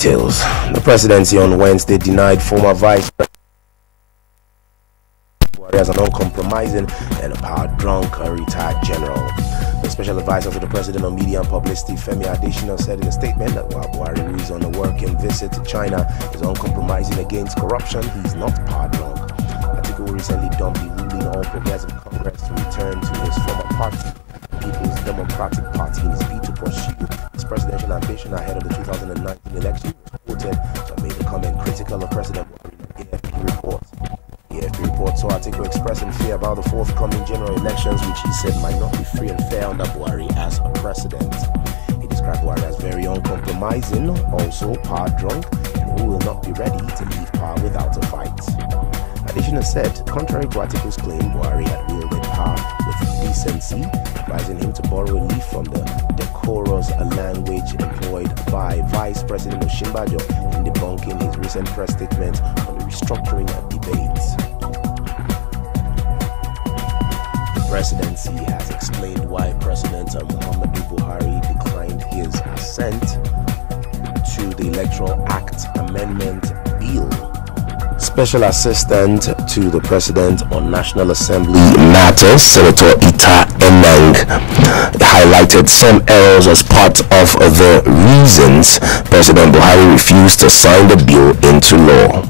details. The presidency on Wednesday denied former Vice President as an uncompromising and a power-drunk retired general. The special advisor to the president on media and publicity, Femi Adesina, said in a statement that while Buhari, who is on a working visit to China, is uncompromising against corruption, he is not power-drunk. Atiku recently dumped the ruling All Progressive Congress to return to his former party, People's Democratic Party, in his bid to pursue his presidential ambition ahead of the 2019 election. He was quoted to have made a comment critical of President Buhari in the AFP report. The AFP report saw Atiku expressing fear about the forthcoming general elections, which he said might not be free and fair under Buhari as a president. He described Buhari as very uncompromising, also power-drunk, and who will not be ready to leave power without a fight. Additional said, contrary to Atiku's claim, Buhari had wielded power with decency, advising him to borrow a leaf from the decorous language employed by Vice President Osinbajo in debunking his recent press statement on the restructuring debate. The presidency has explained why President Muhammadu Buhari declined his assent to the Electoral Act Amendment Bill. Special Assistant to the President on National Assembly Matters, Senator Ita Enang, highlighted some errors as part of the reasons President Buhari refused to sign the bill into law.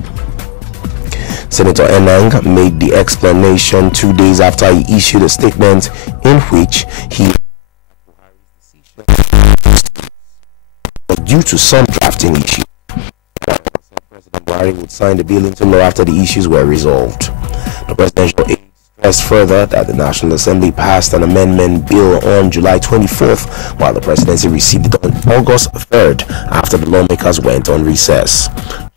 Senator Enang made the explanation 2 days after he issued a statement in which he due to some drafting issues. President Buhari would sign the bill into law after the issues were resolved. The presidential aide stressed further that the National Assembly passed an amendment bill on July 24th, while the presidency received it on August 3rd after the lawmakers went on recess.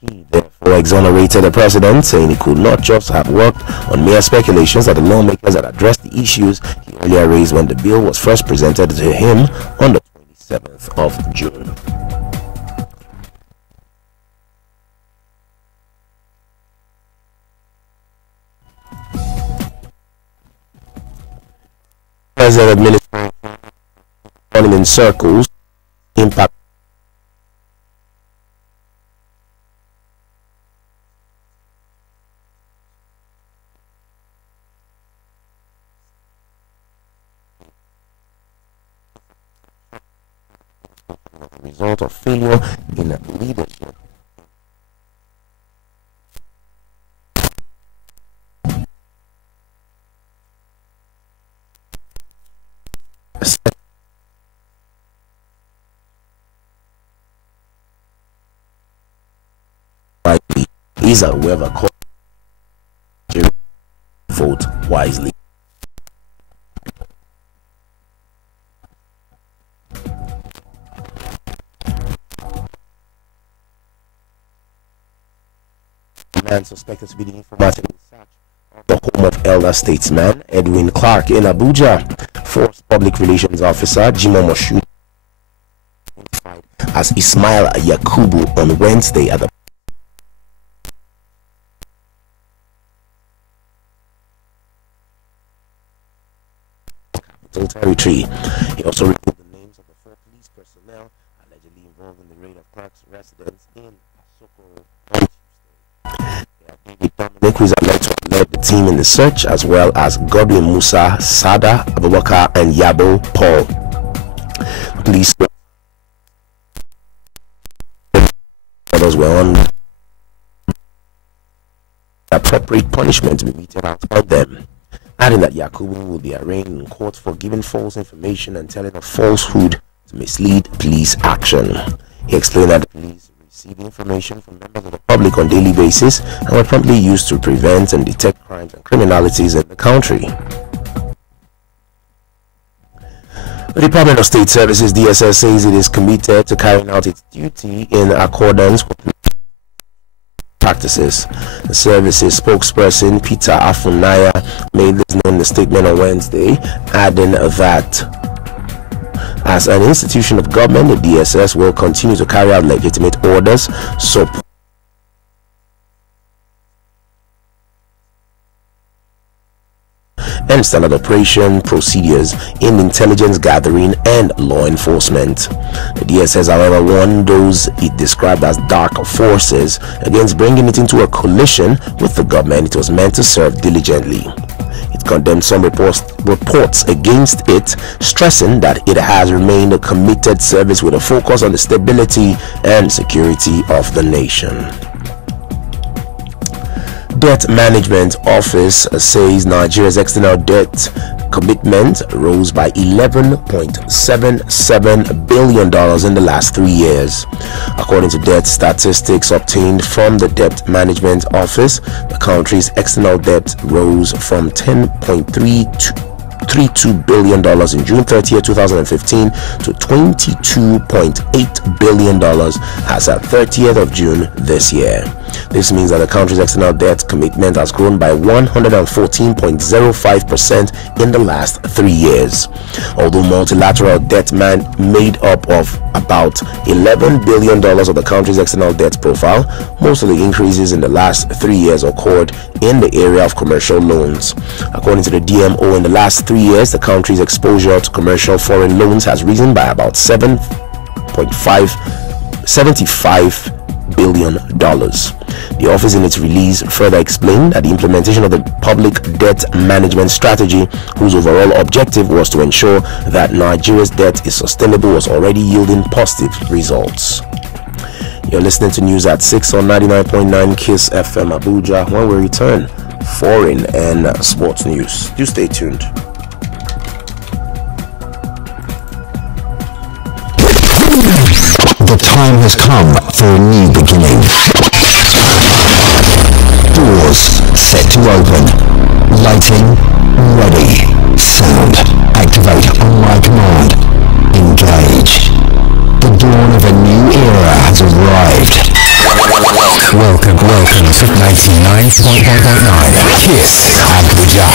He therefore exonerated the president, saying he could not just have worked on mere speculations that the lawmakers had addressed the issues he earlier raised when the bill was first presented to him on the 27th of June. President administration running in circles impact result of failure in leadership. Is a whoever called vote wisely. Man suspected to be the information in search of the home of elder statesman Edwin Clark in Abuja. Force Public Relations Officer Jimo Moshood as Ismail Yakubu on Wednesday at the territory. He also revealed the names of the 4 police personnel allegedly involved in the raid of Clark's residence in Asokoro on Tuesday. David Dominic, who is alleged to have led the team in the search, as well as Godwin Musa, Sada Abubakar, and Yabo Paul. Police orders were on appropriate punishment to be meted out on them, adding that Yakubu will be arraigned in court for giving false information and telling a falsehood to mislead police action. He explained that the police receive information from members of the public on a daily basis and were promptly used to prevent and detect crimes and criminalities in the country. The Department of State Services (DSS) says it is committed to carrying out its duty in accordance with practices. The service's spokesperson Peter Afunaya made this known in the statement on Wednesday, adding that as an institution of government, the DSS will continue to carry out legitimate orders, support and standard operation procedures in intelligence gathering and law enforcement. The DSS, however, warned those it described as dark forces against bringing it into a coalition with the government it was meant to serve diligently. It condemned some reports against it, stressing that it has remained a committed service with a focus on the stability and security of the nation. Debt Management Office says Nigeria's external debt commitment rose by $11.77 billion in the last 3 years. According to debt statistics obtained from the Debt Management Office, the country's external debt rose from $10.32 billion in June 30, 2015 to $22.8 billion as at 30th of June this year. This means that the country's external debt commitment has grown by 114.05% in the last 3 years. Although multilateral debt made up of about $11 billion of the country's external debt profile, most of the increases in the last 3 years occurred in the area of commercial loans. According to the DMO, in the last 3 years, the country's exposure to commercial foreign loans has risen by about $75 billion. The office in its release further explained that the implementation of the public debt management strategy, whose overall objective was to ensure that Nigeria's debt is sustainable, was already yielding positive results. You're listening to News at 6 on 99.9 KISS FM Abuja. When we return, foreign and sports news. Do stay tuned. The time has come for a new beginning. Doors set to open. Lighting ready. Sound activate on my command. Engage. The dawn of a new era has arrived. Welcome to 99.9 KISS Abuja.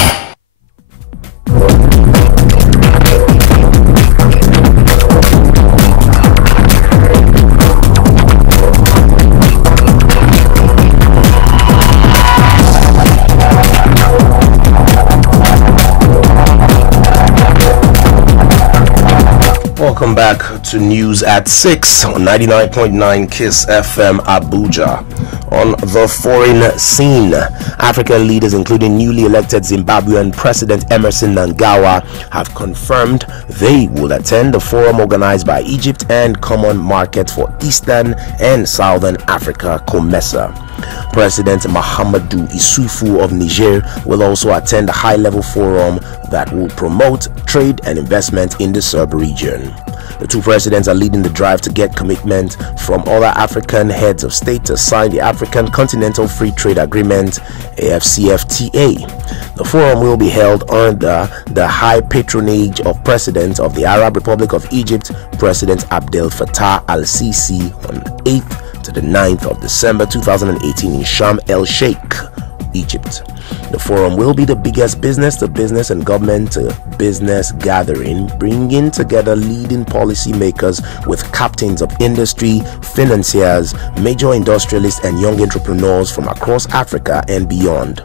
Welcome back to News at 6 on 99.9 KISS FM Abuja. On the foreign scene, African leaders, including newly elected Zimbabwean President Emerson Mnangagwa, have confirmed they will attend the forum organized by Egypt and Common Market for Eastern and Southern Africa, COMESA. President Mahamadou Issoufou of Niger will also attend a high-level forum that will promote trade and investment in the sub-region. The two presidents are leading the drive to get commitment from other African heads of state to sign the African Continental Free Trade Agreement, AfCFTA. The forum will be held under the high patronage of President of the Arab Republic of Egypt, President Abdel Fattah al-Sisi, on 8th to the 9th of December 2018 in Sharm el-Sheikh, Egypt. The forum will be the biggest business-to-business and government-to-business gathering, bringing together leading policymakers with captains of industry, financiers, major industrialists, and young entrepreneurs from across Africa and beyond.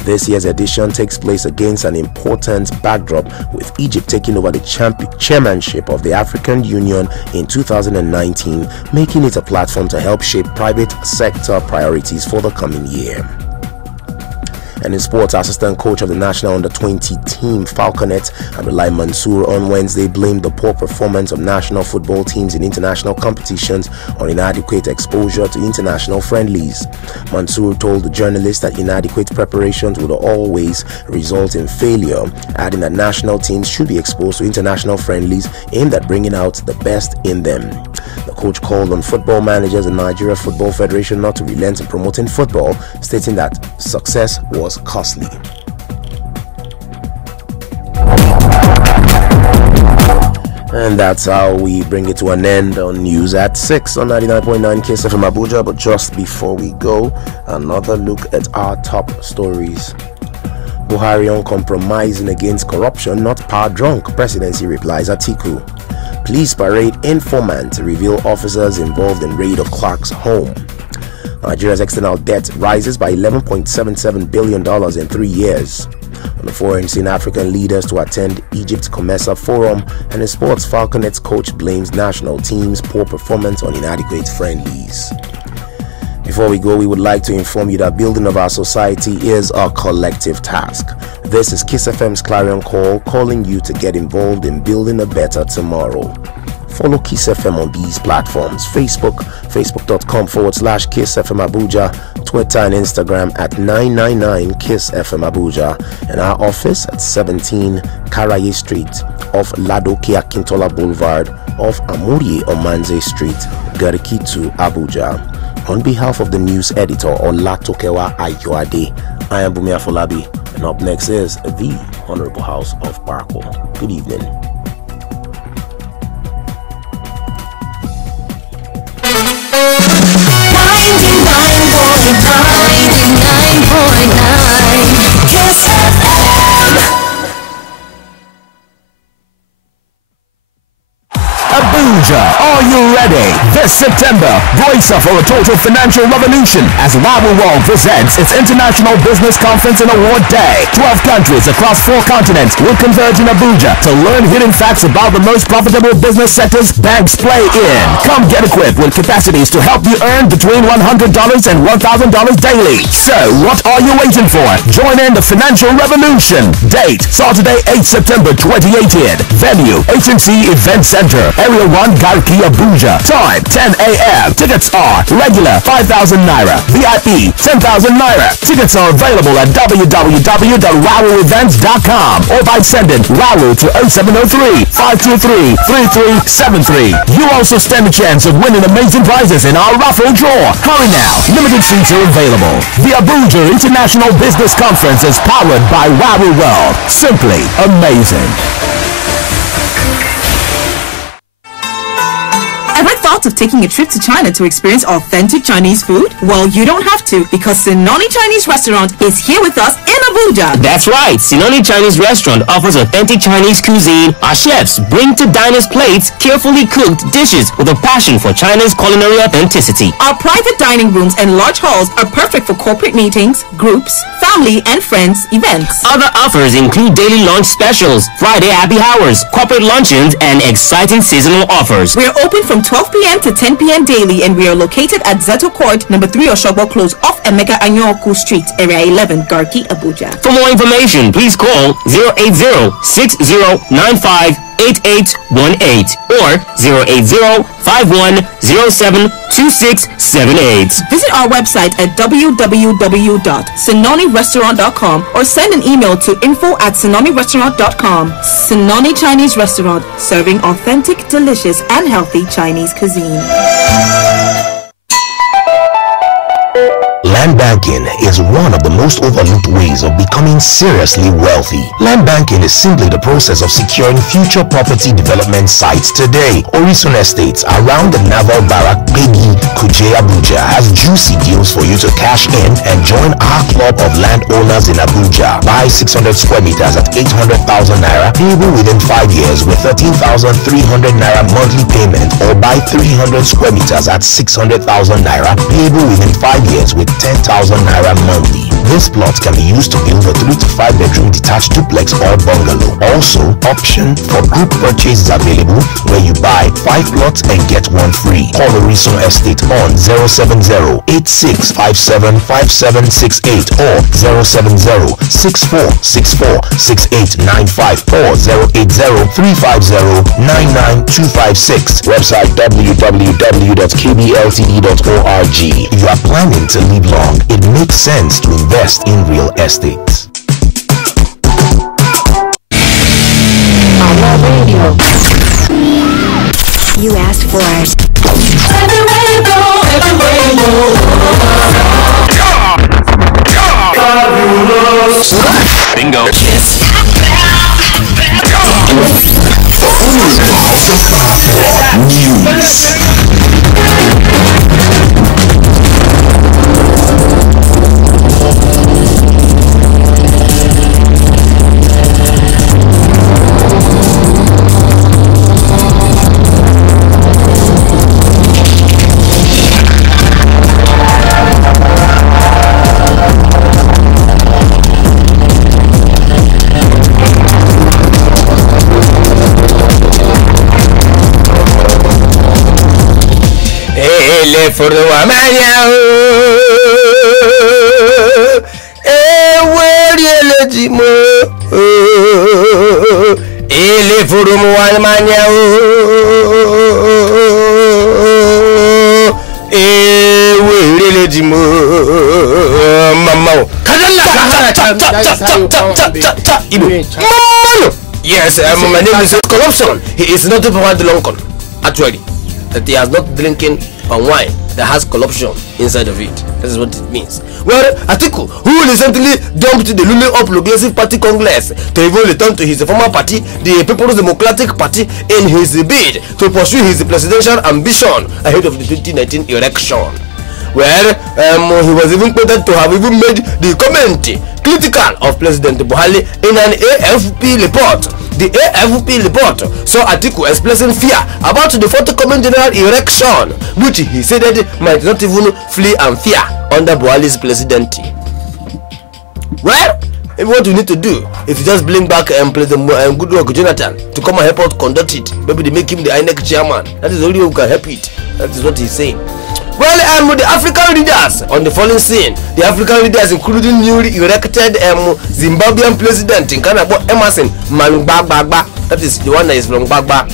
This year's edition takes place against an important backdrop, with Egypt taking over the chairmanship of the African Union in 2019, making it a platform to help shape private sector priorities for the coming year. And in sports, assistant coach of the national under-20 team Falconet, Abdullahi Mansour, on Wednesday blamed the poor performance of national football teams in international competitions on inadequate exposure to international friendlies. Mansour told the journalist that inadequate preparations would always result in failure, adding that national teams should be exposed to international friendlies aimed at bringing out the best in them. The coach called on football managers and Nigeria Football Federation not to relent in promoting football, stating that success was costly. And that's how we bring it to an end on News at 6 on 99.9 KISS FM Abuja. But just before we go, another look at our top stories. Buhari uncompromising against corruption, not power drunk, presidency replies Atiku. Police parade informant to reveal officers involved in raid of clerk's home. Nigeria's external debt rises by $11.77 billion in 3 years. The foreign seen African leaders to attend Egypt's COMESA Forum, and in sports, Falconets coach blames national team's poor performance on inadequate friendlies. Before we go, we would like to inform you that building of our society is a collective task. This is Kiss FM's Clarion Call, calling you to get involved in building a better tomorrow. Follow Kiss FM on these platforms: Facebook, facebook.com/Kiss FM Abuja, Twitter and Instagram at 999 Kiss FM Abuja, and our office at 17 Karaye Street off Ladoke Akintola Boulevard off Amuri Omanze Street, Gariki to Abuja. On behalf of the news editor Olatokewa Ayoade, I am Bumi Afolabi, and up next is the Honorable House of Parapo. Good evening. 99.9 Kiss FM. Abuja, are you ready? This September, brace up for a total financial revolution as Wabu World presents its International Business Conference and Award Day. 12 countries across 4 continents will converge in Abuja to learn hidden facts about the most profitable business sectors banks play in. Come get equipped with capacities to help you earn between $100 and $1,000 daily. So, what are you waiting for? Join in the financial revolution. Date, Saturday, 8 September 2018. Venue, HNC Event Center, Area 1, Garki, Abuja. Time, 10 a.m. Tickets are regular, 5,000 Naira. VIP, 10,000 Naira. Tickets are available at www.wowevents.com or by sending WOW to 0703-523-3373. You also stand a chance of winning amazing prizes in our raffle draw. Hurry now. Limited seats are available. The Abuja International Business Conference is powered by Wabu World. Simply amazing. Ever thought of taking a trip to China to experience authentic Chinese food? Well, you don't have to, because Sinoni Chinese Restaurant is here with us in Abuja. That's right. Sinoni Chinese Restaurant offers authentic Chinese cuisine. Our chefs bring to diners plates carefully cooked dishes with a passion for China's culinary authenticity. Our private dining rooms and large halls are perfect for corporate meetings, groups, family and friends events. Other offers include daily lunch specials, Friday happy hours, corporate luncheons, and exciting seasonal offers. We are open from 12 p.m. to 10 p.m. daily, and we are located at Zeto Court, number 3 Oshogbo Close, off Emeka Anyoku Street, Area 11, Garki, Abuja. For more information, please call 080-6095-8818 or 080-5107-2678. Visit our website at www.sinonirestaurant.com or send an email to info@sinonirestaurant.com. Sinoni Chinese Restaurant, serving authentic, delicious, and healthy Chinese cuisine. Land banking is one of the most overlooked ways of becoming seriously wealthy. Land banking is simply the process of securing future property development sites today. Orison Estates around the Naval Barrack Begi, Kuje, Abuja has juicy deals for you to cash in and join our club of landowners in Abuja. Buy 600 square meters at 800,000 Naira, payable within 5 years with 13,300 Naira monthly payment, or buy 300 square meters at 600,000 Naira, payable within 5 years with 10,000 Naira monthly. This plot can be used to build a 3 to 5 bedroom detached duplex or bungalow. Also, option for group purchase is available, where you buy 5 plots and get 1 free. Call Orison Estate on 070-8657-5768 or 070-6464-6895 or 080-350-99256. Website www.kbltd.org. If you are planning to live long, it makes sense to invest in real estate. Our radio. You asked for it. Everywhere you go, everywhere you go. Bingo. Kiss. News. for the Wamanya. Where you let him? Ele for the Wamanya. Where you let him? Mamma. Yes, my name is corruption. He is not even one long actually. That he has not drinking on wine that has corruption inside of it. That is what it means. Well, Atiku, who recently dumped the Lulu Up Progressive Party Congress to even return to his former party, the People's Democratic Party, in his bid to pursue his presidential ambition ahead of the 2019 election. Well, he was even quoted to have even made the comment critical of President Buhari in an AFP report. The AFP report saw Atiku expressing fear about the forthcoming general election, which he said might not even flee and fear under Buhari's presidency. Well, what we need to do is to just bring back President Goodluck Jonathan to come and help out conduct it. Maybe they make him the INEC chairman. That is the only way we can help it. That is what he's saying. Well, the African leaders on the falling scene, the African leaders including newly elected Zimbabwean president in Canada, Emerson Mnangagwa, that is the one that is from Gbagba,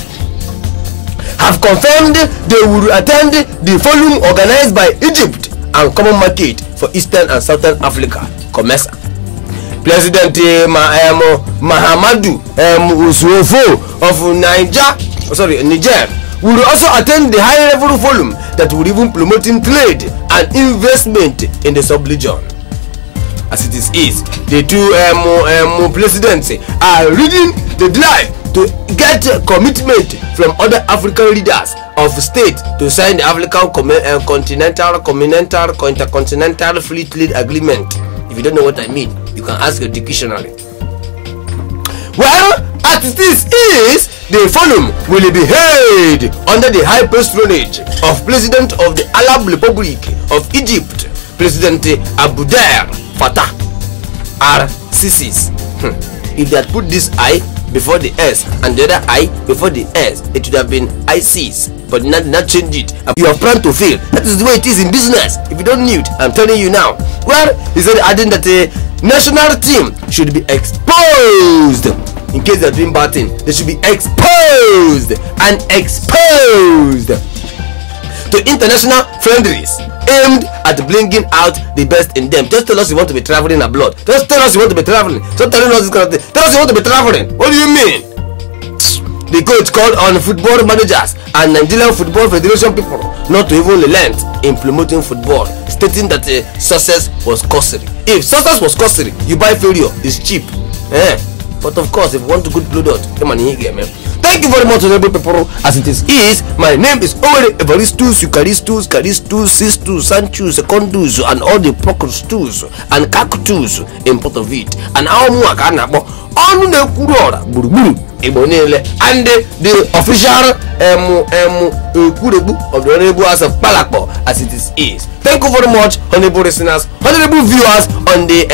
have confirmed they will attend the forum organized by Egypt and Common Market for Eastern and Southern Africa, COMESA. President Mahamadou Usufo of Niger will also attend the high-level forum that will even promoting trade and investment in the sub-region. As it is, the two presidents are leading the drive to get commitment from other African leaders of states to sign the African Intercontinental Free Trade Agreement. If you don't know what I mean, you can ask your dictionary. Well, as this is, the forum will be held under the high patronage of President of the Arab Republic of Egypt, President Abdel Fattah al-Sisi. If they had put this I before the S and the other I before the S, it would have been ISIS. But not change it. You are planned to fail. That is the way it is in business. If you don't knew it, I'm telling you now. Well, he said adding that the national team should be exposed. In case they're doing bad thing, they should be exposed to international friendlies aimed at bringing out the best in them. Just tell us you want to be traveling abroad. Just tell us you want to be traveling. Stop telling us this kind of thing. Tell us you want to be traveling. What do you mean? The coach called on football managers and Nigerian Football Federation people not to even relent in promoting football, stating that success was costly. If success was costly, you buy failure. It's cheap. But of course, if you want a good product, come on here, man. Thank you very much, honorable people. As it is, my name is Oweri Evaristus, Eucharistus, Caristus, Sistus, Sanchus, Secondus, and all the Procrustus and Cactus in Port of it. And our Muakanabo, on the Kurora, Buru, Ebonele, and the official Kurebu of the Honorable House of Parapo, as it is. Thank you very much, honorable listeners, honorable viewers on the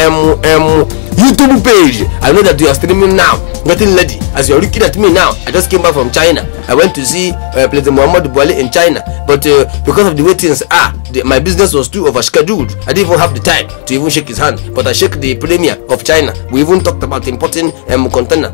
YouTube page. I know that you are streaming now, getting ready. As you're looking at me now, I just came back from China. I went to see President Muhammadu Buhari in China, but because of the way things are, my business was too overscheduled. I didn't even have the time to even shake his hand, but I shook the premier of China. We even talked about importing container.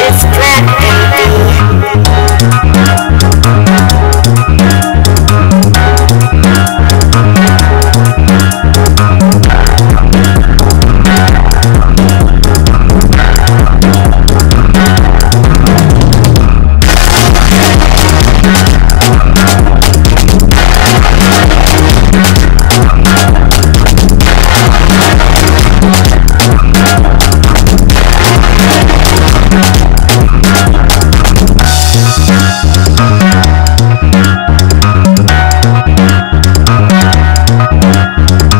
It's black,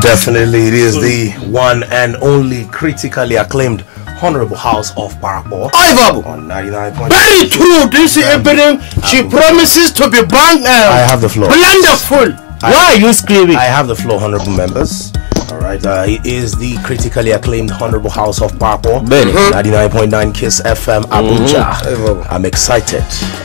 Definitely, it is the one and only critically acclaimed Honorable House of Parapo. On 99.9. Very true. This evening, she promises to be I have the floor. wonderful. Why are you screaming? I have the floor, honorable members. All right, it is the critically acclaimed Honorable House of Parapo, 99.9 Kiss FM, Abuja. I'm excited.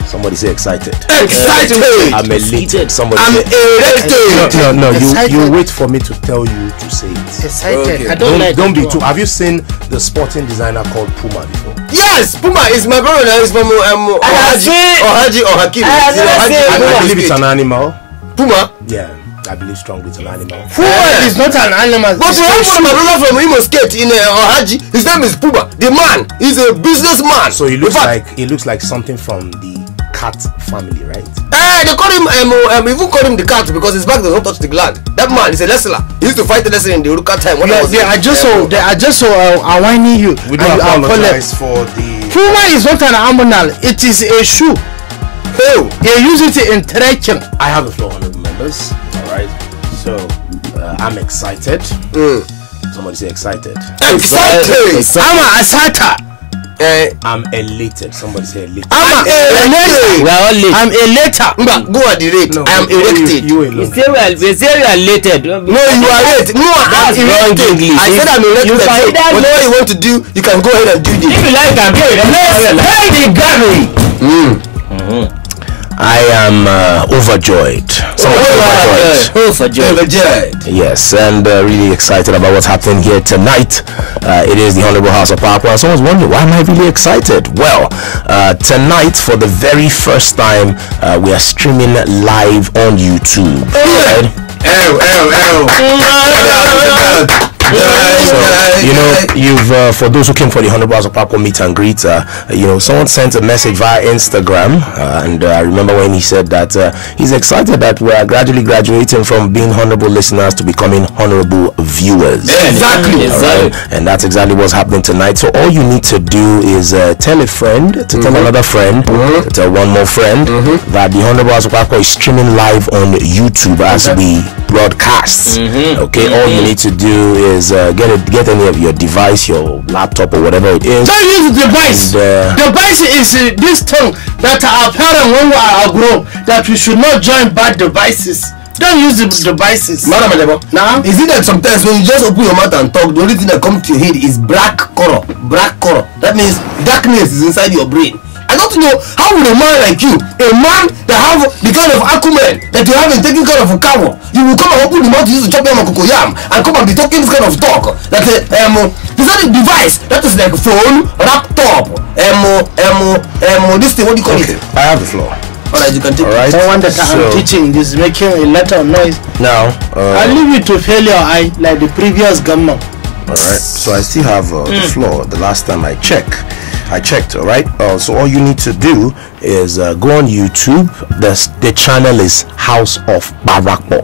Somebody say excited. Excited. I'm elated. Somebody I'm elated. No. Excited. You wait for me to tell you to say it. Excited. Okay. I don't be too. Have you seen the sporting designer called Puma before? Yes, Puma is my brother. He's from Ohaji or Hakim. I believe it's an animal. Puma? Yeah. I believe strongly it's an animal. Puma is not an animal. But we have one of my brother from Imo State in Ohaji. His name is Puma. The man is a businessman. So he looks like something from the cat family, right? They call him even call him the cat because his back does not touch the ground. That man is a wrestler. He used to fight the wrestler in the Uruka time. They are just so whining you. We do apologize for the. Puma is not an animal. It is a shoe. Oh, you use it in trekking. I have the floor, honorable members. All right. So I'm excited. Somebody say excited. Excited. I'm a sata. I'm elated. Somebody say elated. I'm elated. We are all late. I'm elated. Go at the rate. No, I am erected. You alone. We say we are elated. No, you are late. No, I'm erected. I said I'm erected. Whatever you want to do, you can go ahead and do this. If you like, I'm here. Let's play the gathering. I am overjoyed. Overjoyed. Yes, and really excited about what's happening here tonight. It is the Honorable House of Parapo. Someone's wondering, why am I really excited? Well, tonight, for the very first time, we are streaming live on YouTube. Right? So, you've for those who came for the Honorable House of Parapo meet and greet, someone sent a message via Instagram, and I remember when he said that he's excited that we are gradually graduating from being honorable listeners to becoming honorable viewers. Exactly. Right? And that's exactly what's happening tonight. So all you need to do is tell a friend, to tell another friend, to tell one more friend that the Honorable House of Parapo is streaming live on YouTube as we broadcast. Okay, all you need to do is get any of your device, your laptop or whatever it is. Don't use the device. Device is this thing that our parents when we are grown that we should not join bad devices. Don't use the devices. Madam Adebo, now is it that sometimes when you just open your mouth and talk, the only thing that comes to your head is black color? Black color. That means darkness is inside your brain. I don't know how would a man like you, a man that have the kind of acumen that you have in taking care of a cow, you will come and open the mouth to use to chop yam and cocoyam and come and be talking this kind of talk. That is not a device. That is like phone, laptop, this thing. What do you call it? I have the floor. Alright, you can take it. The one that I'm teaching is making a lot of noise. Now, I leave it to failure like the previous government. Alright, so I still have the floor. The last time I checked, alright? So all you need to do is go on YouTube. The channel is House of Parapo.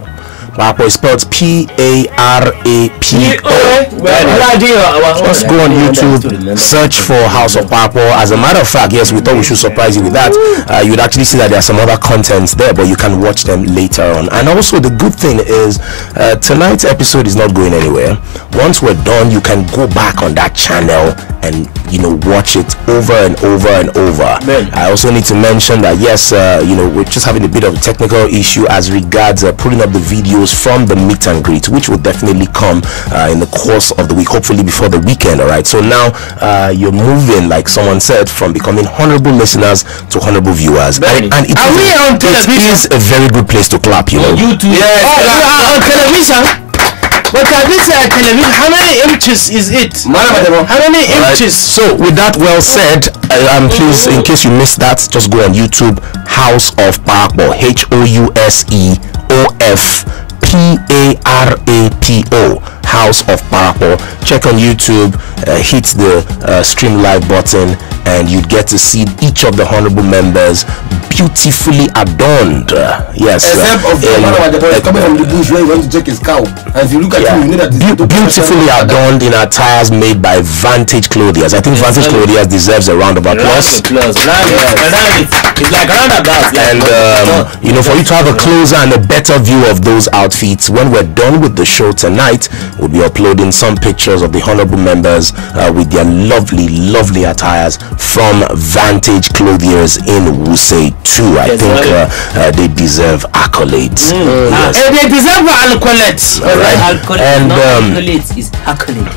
Parapo is spelled P-A-R-A-P-O. Just go on YouTube, search for House of Parapo. As a matter of fact, yes, we thought we should surprise you with that. You'd actually see that there are some other contents there, but you can watch them later on. And also the good thing is tonight's episode is not going anywhere. Once we're done, you can go back on that channel and watch it over and over and over. I also need to mention that yes, we're just having a bit of a technical issue as regards pulling up the videos from the meet and greet, which will definitely come in the course of the week, hopefully before the weekend. All right, so now you're moving, like someone said, from becoming honorable listeners to honorable viewers, and it is a very good place to clap. YouTube, yes, on television. But television, how many inches is it? How many inches? So with that well said, please, in case you missed that, just go on YouTube, House of Parapo, HOUSEOFPARAPO, House of Parapo. Check on YouTube, hit the stream live button, and you'd get to see each of the honorable members beautifully adorned. Yes, except of the man that coming from the bush where he wants to check his cow. And if you look at him, you know that beautifully adorned in attires made by Vantage Clothiers. I think Vantage Clothiers deserves a round of applause. It's like roundabout. And for you to have a closer and a better view of those outfits, when we're done with the show tonight, we'll be uploading some pictures of the honorable members with their lovely attires from Vantage Clothiers in Wuse too. I think they deserve accolades. Yes. They deserve accolades. Right. And accolades is accolade.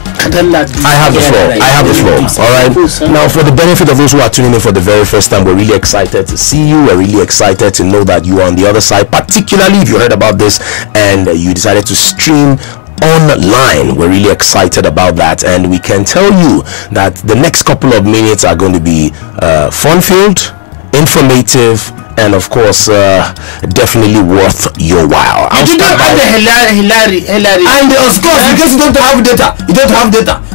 I have the floor. I have the floor. All right. Now, for the benefit of those who are tuning in for the very first time, we're really excited to see you. We're really excited to know that you are on the other side, particularly if you heard about this and you decided to stream online. We're really excited about that, and we can tell you that the next couple of minutes are going to be fun-filled, informative, and of course definitely worth your while. You don't have the Hillary. And of course, because you don't have data,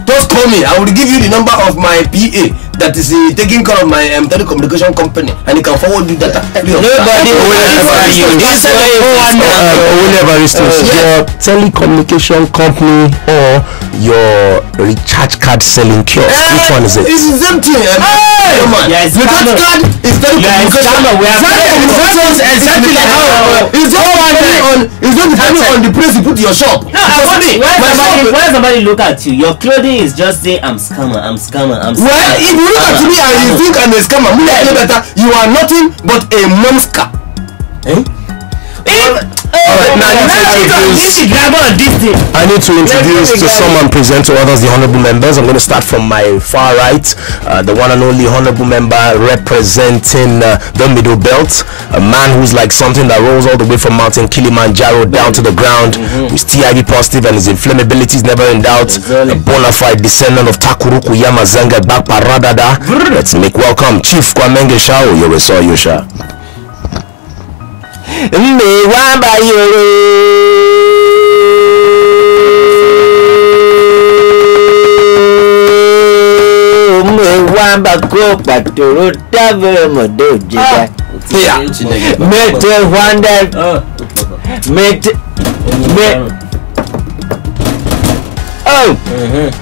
just call me. I will give you the number of my PA that is taking care of my telecommunication company, and you can forward you data. Nobody will ever use this way. Your telecommunication company or your recharge card selling kiosk. Which one is it? It's the same thing. Yes, recharge card is telecommunication. It's not depending on the place you put your shop. When somebody look at you, your clothing is just saying I'm scammer. Well, if you look at me and you think I'm a scammer, you are nothing but a monster. I need to introduce to someone, present to others the honorable members. I'm going to start from my far right, the one and only honorable member representing the middle belt, a man who's like something that rolls all the way from Mountain Kilimanjaro down to the ground, who's TIV positive and his inflammability is never in doubt, a bona fide descendant of Takuruku Yamazanga Bakparadada. Let's make welcome Chief Kwamenge Shao Yoreso Yosha.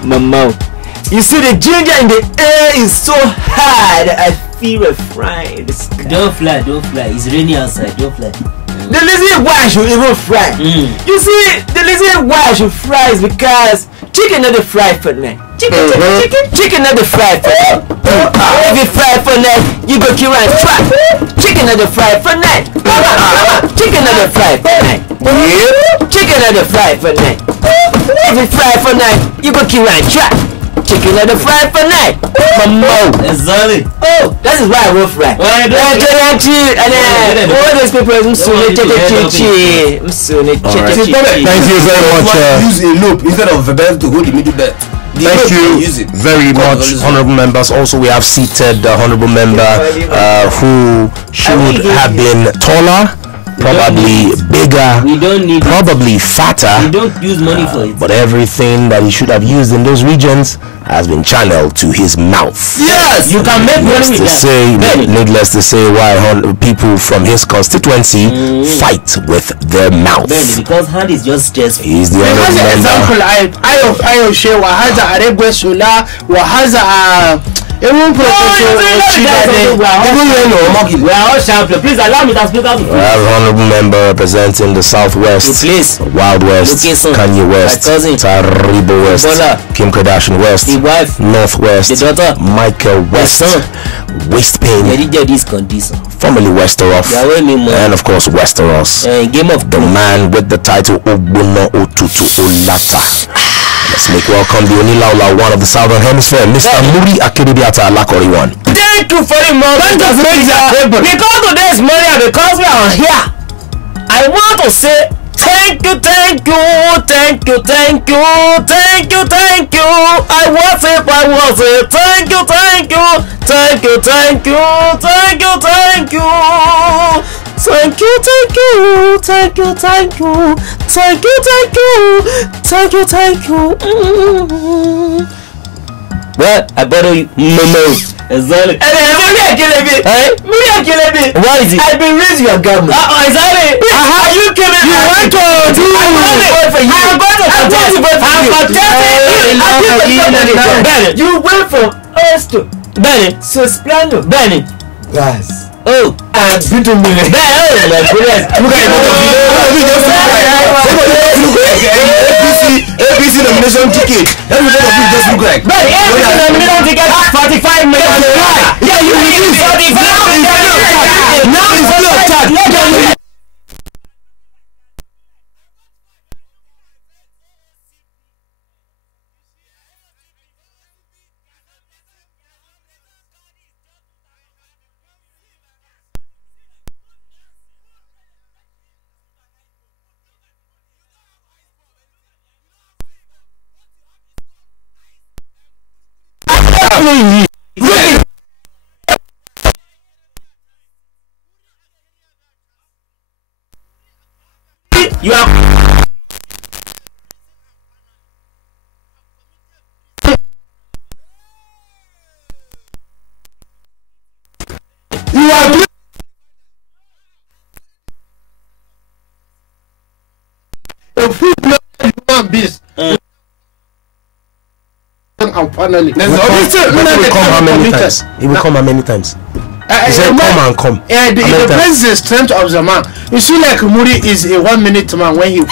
Mama, you see the ginger in the air is so hard. I feel refrained. Don't fly. It's raining outside. Don't fly. The reason why I should even fry. You see, the reason why I should fry is because chicken not the fry for night. Chicken not the fry for night. If you fry for night, you go kill and try. Chicken not the fry for night. Chicken not the fry for night. Chicken not the fry for night. If you fry for night, you go kill and try. Chicken at the fry for night. Exactly. Oh, that is why I will fry. And all those people Thank you very much. Use a loop instead of a belt to hold the middle belt. Thank you very much, honorable members. Also, we have seated honorable member who should have been taller, probably bigger, probably fatter. We don't use money for it. But everything that he should have used in those regions has been channeled to his mouth. Yes, you can make money with that. Needless to say, why people from his constituency fight with their mouth. Because hand is just stressful. He's the honorable member. Example, I share wahaza aregwe sola wahaza even professor we are all champions. Please allow me to speak out. We have an honorable member representing the Southwest, Wild West, Kanye West, Taribo West, Kim Kardashian West, the wife, Northwest, the daughter, Michael West, Waist Pain, formerly Westeros, and of course Westeros, Game of the man with the title Ogbono Otutu Olata. Let's make welcome the Onilaula one of the Southern Hemisphere, Mr. Muri Akebibiata Alakori one. Thank you very much. Because today is morning, because we are here, I want to say thank you. I was it. Thank you. Well, I bother you. Exactly. What is it? I've been raising your government. Exactly. Are you killing me? You want to do you went from us to Benny. Soprano. Benny. Guys. Oh, and Vito Miller. ABC nomination ticket. Everybody just look like. But ABC nomination ticket 45 million. Yeah, you use 45 million. Now it's only a chat. You are. You are A full-blooded human being. And finally, He will come how many times? He will come how many times? He said come and come. It depends the strength of the man. You see, like Muri is a 1 minute man when he. If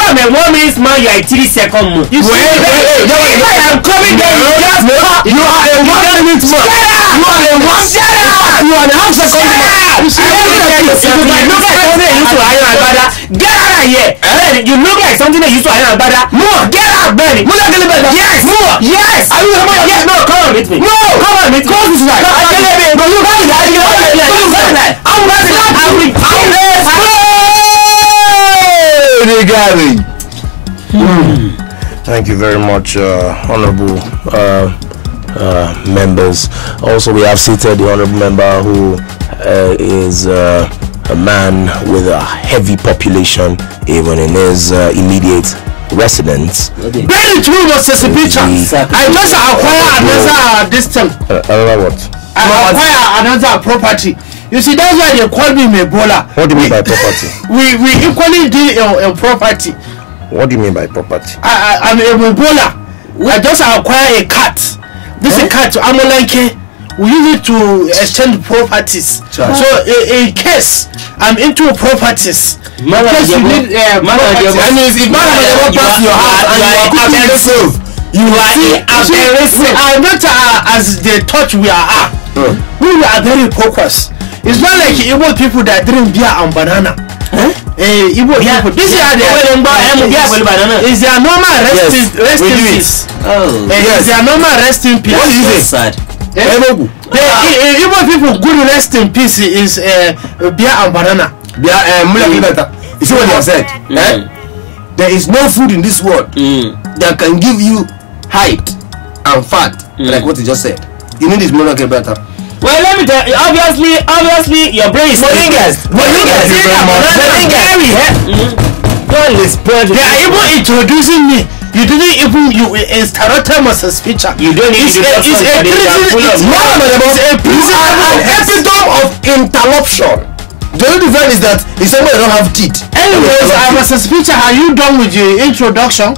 I'm a 1 minute man, you are a 3 second move. You see, if I am coming there, you just you are a 1 minute man. You are a 1 second. You are a half second man. You look like something they used to iron and butter. Get out of here. You look like something they used to iron and butter. More. Get out, Benny. Yes. More. Yes. Are you a Yes. No. Come on, meet me. No. Come on, meet me. Go this way. Thank you very much, honorable members. Also, we have seated the honorable member who is a man with a heavy population, even in his immediate residence. very true, Mr. Speaker. I just acquire another this thing. Another what? I acquire another property. You see, that's why they call me Mebola. What do you mean by property? We equally deal in property. What do you mean by property? I'm a Mebola. I just acquire a cat. This is a cat. Amolanke. We use it to exchange properties. So in case I'm into properties, because you need properties. And if man pass your house and you are cooking yourself, you are not as they thought we are. We are very focused. It's not like Igbo people that drink beer and banana. Igbo people. This is their normal resting peace. It's their normal resting peace. What is it? Igbo people good resting peace is beer and banana. You see what they have said? There is no food in this world that can give you height and fat like what you just said. You need this more better. Well, let me tell you, obviously, your brain is Moringas. They are even introducing me. You didn't even started as a speaker. You don't need to do It's a epitome of interruption. The only difference is that if somebody don't have teeth. Anyways, I was a speaker. Are you done with your introduction?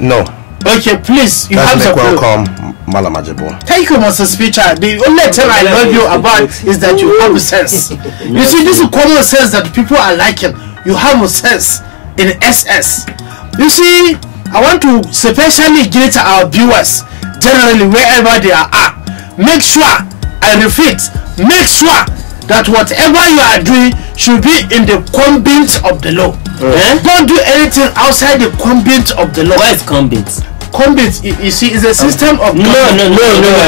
No. Okay, please. You have to welcome, Malam Ajabo. Thank you, Mr. Speaker. The only thing I love you about is that you have a sense. You see, this is common sense that people are liking. You have a sense in SS. You see, I want to especially greet our viewers, generally wherever they are at. Make sure, I repeat, make sure that whatever you are doing should be in the confines of the law. Don't do anything outside the confines of the law. What is confines? Confines, you see, is a system of No, I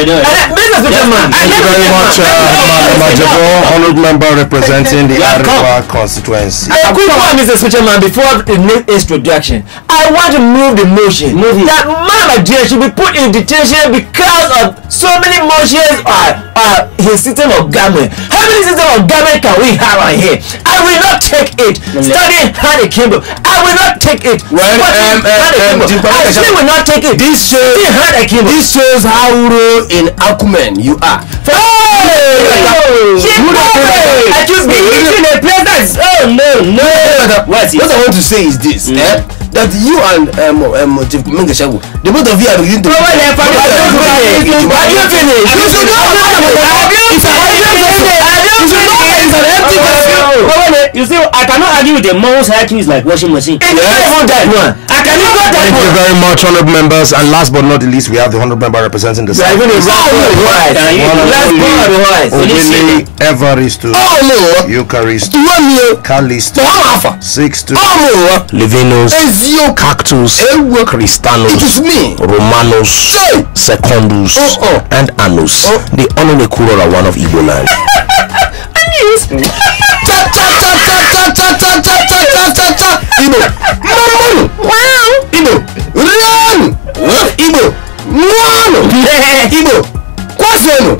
don't. Thank you very much, Malam Ajabo, honored member representing the Arewa constituency. Quick one, Mr. Speakerman, before the next introduction, I want to move the motion that Mama Dear should be put in detention because of so many motions are his system of government. How many system of government can we have on here? I will not take it. Studying how they came. I will not take it. I still will not take it. This shows how rural in Akumen you are. What I want to say is this: that you and Chief Mengeshawu, the both of you are beginning to. You see, at cannot argue with a man whose IQ is like washing machine. And even that one. I can even that Thank you one. very much, honorable members. And last but not the least, we have the honorable member representing the Yeah, even a Obele Evaristo, Eucharisto, Callisto, Sixto, Livinus, Cactus, Cristianus, It is me. Romanus, Secundus, and Anus. The honorable Kuro are one of Igbo land. Igbo, Igbo, run! Igbo, Igbo, Kwaseno.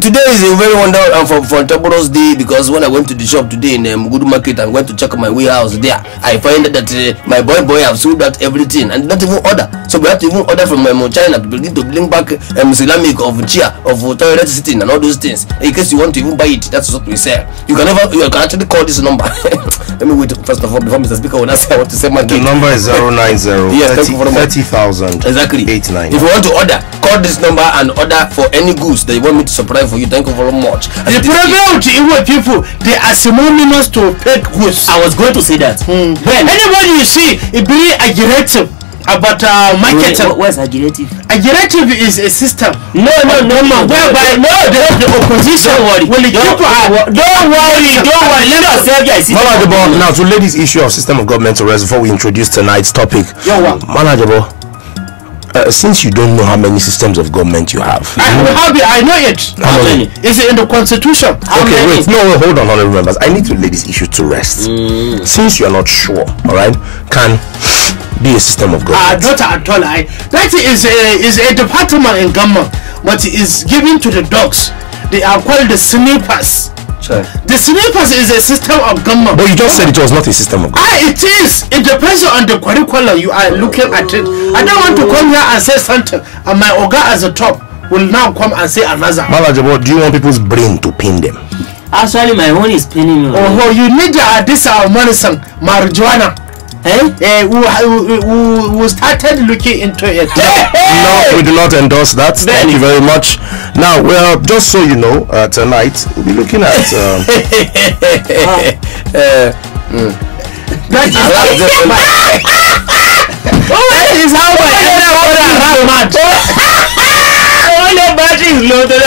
Today is a very wonderful for Taboros day, because when I went to the shop today in Mugudu Market and went to check my warehouse there, I find that my boy have sold out everything and not even order. So we have to even order from China to begin to bring back ceramic of chair, of toilet sitting and all those things. In case you want to even buy it, that's what we sell. You can actually call this number. Let me wait first of all before Mr. Speaker when I say I want to sell my cake. The number is 090 Yes, thank you very much. 30,000 Exactly. 89. If you want to order, call this number and order for any goods that you want me to supply for you. Thank you very much. The problem with Igbo people, they are synonymous to fake goods. I was going to say that. When anybody you see, it be aggressive about marketing. What's aggressive? Aggressive is a system. No. Whereby the opposition will Don't worry. Let us serve you. Manageable. Now to lay this issue of system of government to rest before we introduce tonight's topic. Manageable. Since you don't know how many systems of government you have, I know it. How many? Is it in the constitution? Okay, wait. No, hold on, honorable members. I need to lay this issue to rest. Since you are not sure, all right, can be a system of government. Not at all. That is a department in government, but it is given to the dogs. They are called the snippers. The snippers is a system of government. But you just said it was not a system of government. It is. It depends on the curriculum you are looking at it. I don't want to come here and say something, and my Oga as a top will now come and say another. Manageable, do you want people's brain to pin them? Actually, my own is pinning me. Oh, you need this medicine, marijuana. Who started looking into it. No, we do not endorse that. Thank you very much. Now, well, just so you know, tonight we'll be looking at. That is how I battery is loaded.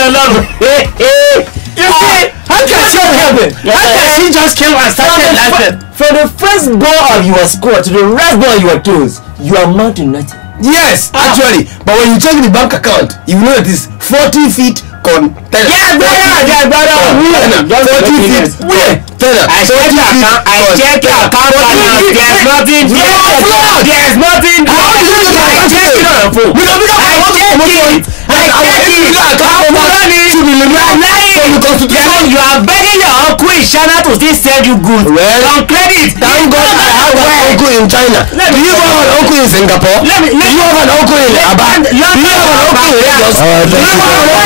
You see, how can she just came and started laughing? From the first ball of your score to the last ball of your toes, you are not to nothing. Yes, actually, but when you check the bank account, you know it is 40 feet container. Yeah, brother. 40 feet. Tenor. I check your account balance. There's nothing. There's nothing. How did you get I check it on the phone. We don't I check it. You are begging your uncle in China to still send you goods. Well, on credit. Thank God I have an uncle in China. Do you have an uncle in Singapore? Do you have an uncle in Aba? Do you have an uncle in Lagos? Do you have an uncle in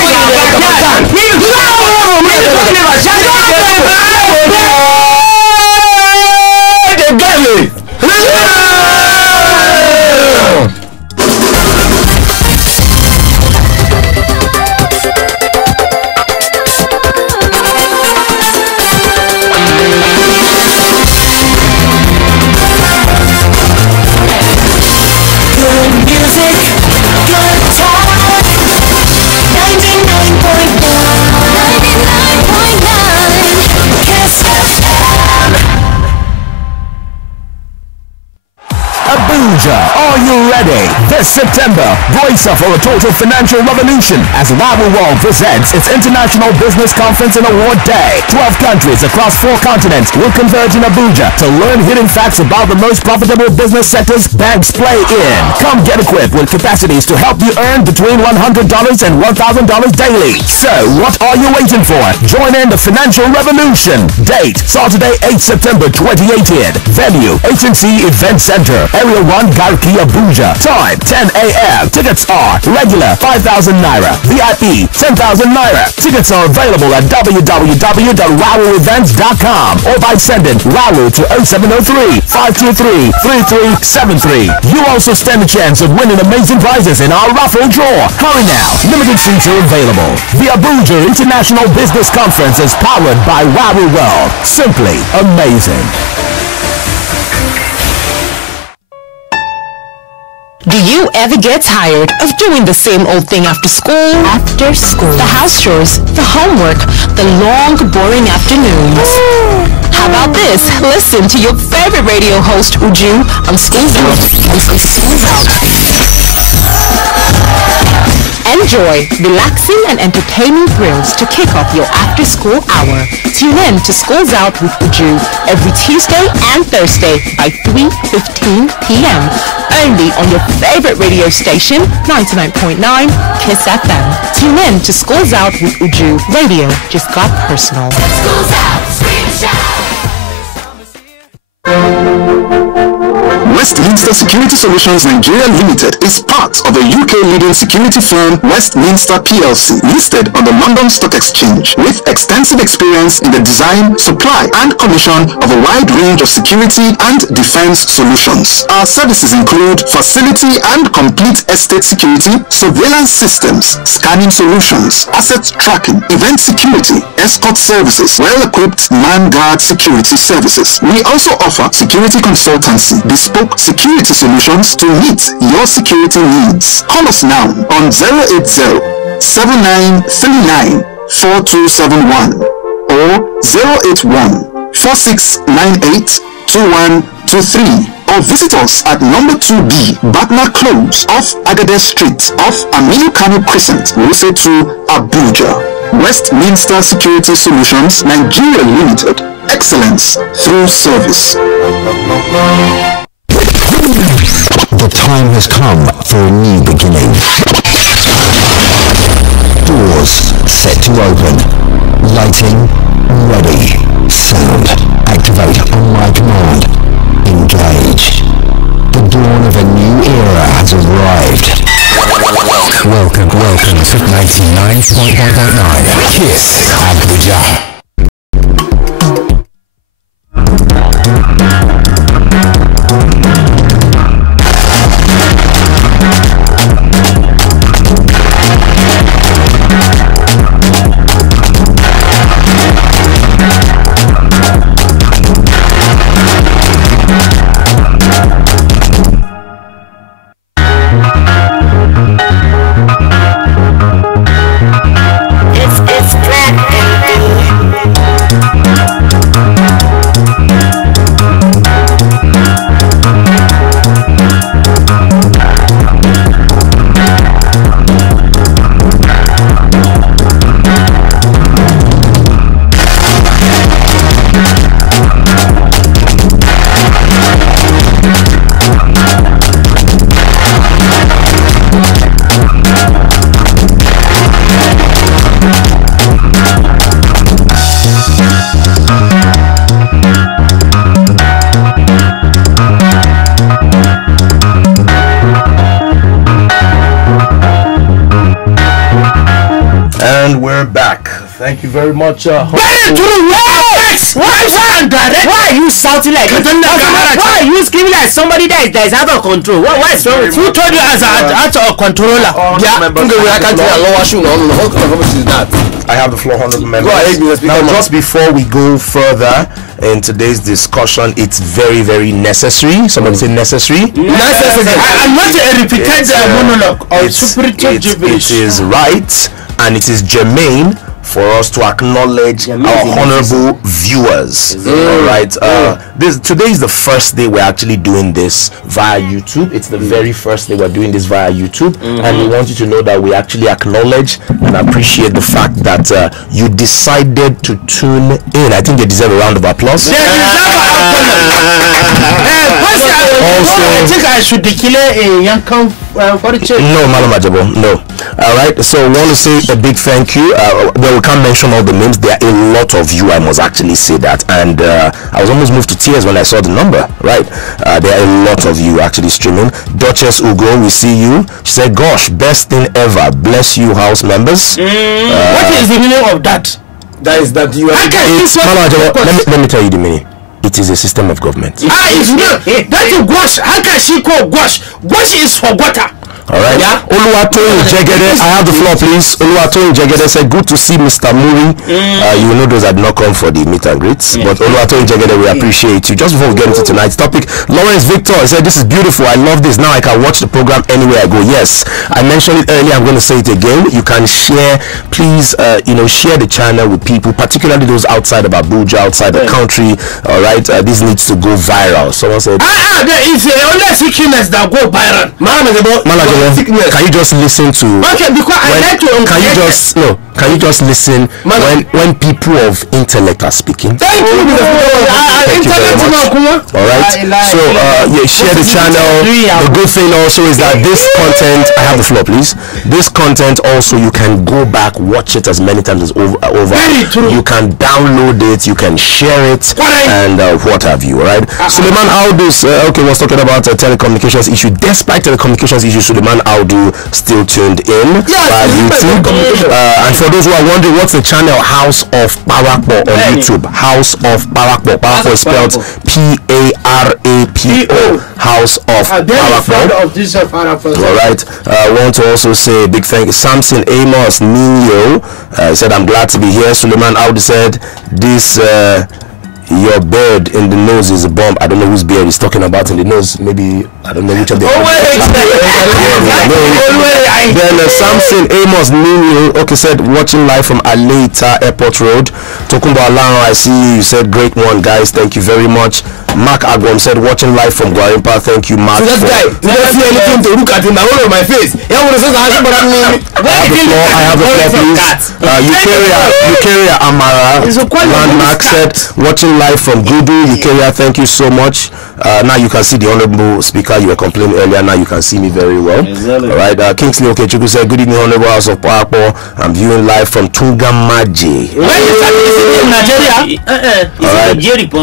Abuja, are you ready? This September, brace up for a total financial revolution as Bible World presents its International Business Conference and Award Day. 12 countries across 4 continents will converge in Abuja to learn hidden facts about the most profitable business sectors banks play in. Come get equipped with capacities to help you earn between $100 and $1,000 daily. So, what are you waiting for? Join in the financial revolution. Date, Saturday, 8 September 2018. Venue, HNC Event Center, Area 1, Garki, Abuja. Time 10 a.m. Tickets are regular 5,000 naira, VIP 10,000 naira. Tickets are available at www.wowevents.com or by sending WOW to 0703 523 3373. You also stand a chance of winning amazing prizes in our raffle draw. Hurry now, limited seats are available. The Abuja International Business Conference is powered by Wawi World. Simply amazing. Do you ever get tired of doing the same old thing after school? The house chores, the homework, the long, boring afternoons. How about this? Listen to your favorite radio host, Uju, on School's Out. Enjoy relaxing and entertaining thrills to kick off your after-school hour. Tune in to School's Out with Uju every Tuesday and Thursday by 3:15 p.m. only on your favorite radio station, 99.9 Kiss FM. Tune in to School's Out with Uju. Radio just got personal. School's out, scream shout. Westminster Security Solutions Nigeria Limited is part of the UK leading security firm Westminster PLC, listed on the London Stock Exchange, with extensive experience in the design, supply and commission of a wide range of security and defense solutions. Our services include facility and complete estate security, surveillance systems, scanning solutions, asset tracking, event security, escort services, well-equipped man guard security services. We also offer security consultancy, bespoke security solutions to meet your security needs. Call us now on 080-7939-4271 or 081-4698-2123, or visit us at number 2B, Batna Close, off Agade Street, off Aminu Kano Crescent, Wuse 2, Abuja. Westminster Security Solutions Nigeria Limited. Excellence through service. The time has come for a new beginning. Doors set to open. Lighting ready. Sound activate on my command. Engage. The dawn of a new era has arrived. Welcome to 99.9 Kiss Abuja. And we're back. Thank you very much. Why are you shouting like that? Why are you screaming like somebody that is out of control? What is wrong with you? Who told you as out of controller? Yeah, I can't tell you lower shoe now. What kind of rubbish is that? I have the floor, honorable members. Go ahead, now, just before we go further in today's discussion, it's very, very necessary. Somebody say necessary. Necessary. I'm not a repeated monologue or superior gibberish. It is right and it is germane for us to acknowledge our honorable viewers. All right. Today is the first day we're actually doing this via YouTube. It's the very first day we're doing this via YouTube, and we want you to know that we actually acknowledge and appreciate the fact that you decided to tune in. I think they deserve a round of applause. Also, I think I should declare a Yankan for the church. No, Madam Ajabo, no. All right. So I want to say a big thank you. Well, can't mention all the names. There are a lot of you, I must actually say that, and I was almost moved to tears when I saw the number. Right, there are a lot of you actually streaming. Duchess Ugo, we see you. She said, "Gosh, best thing ever. Bless you, house members." What is the meaning of that? That is that you are. Let me tell you the meaning. It is a system of government. It's not. That is gwash. How can she call gwash? Gwash is for water. All right. Yeah. Oluwatoyin Jegede, I have the floor, please. Oluwatoyin Jegede said, "Good to see Mr. Muri." You will know those that did not come for the meet and greets, but Oluwatoyin Jegede, we appreciate you. Just before we get into tonight's topic, Lawrence Victor said, "This is beautiful. I love this. Now I can watch the program anywhere I go." Yes, I mentioned it earlier. I'm going to say it again. You can share, please. Share the channel with people, particularly those outside of Abuja, outside the country. All right. This needs to go viral. Someone said, there is only sickness that go viral. Can you just listen to? Okay, because I like to. Can you just listen when people of intellect are speaking? Thank you. Thank you very much. All right. So share the channel. The good thing also is that this content. I have the floor, please. This content also you can go back, watch it as many times as over. Very true. You can download it. You can share it, and what have you. All right. Suleiman Aldous. Was talking about telecommunications issue. Despite telecommunications issue, Suleiman Aldu still tuned in by YouTube. And for those who are wondering, what's the channel? House of Parapo on YouTube. House of Parapo. Parapo is spelled P-A-R-A-P-O. House of Parapo. All right. I want to also say a big thank you. Samson Amos Nino said, "I'm glad to be here." Suleiman Aldu said, "This your bird in the nose is a bomb." I don't know whose beard he's talking about in the nose. Maybe I don't know which of them. Then Samson Amos Nino said, "Watching live from Aleita Airport Road." Tokumbo Alano, I see you. You said, "Great one, guys. Thank you very much." Mark Agwam said, "Watching live from Guarimpa." Thank you, Mark. So that guy, you don't see anything to look at in the whole of my face. I have the floor, please. Eukaria Amara. Mark said, "Watching live from Gudu." Eukaria, thank you so much. Now you can see the honorable speaker. You were complaining earlier. Now you can see me very well. Exactly. All right. Kingsley Okechukwu said, "Good evening, honorable House of Parapo. I'm viewing live from Tungamaje." Where is that? In Nigeria?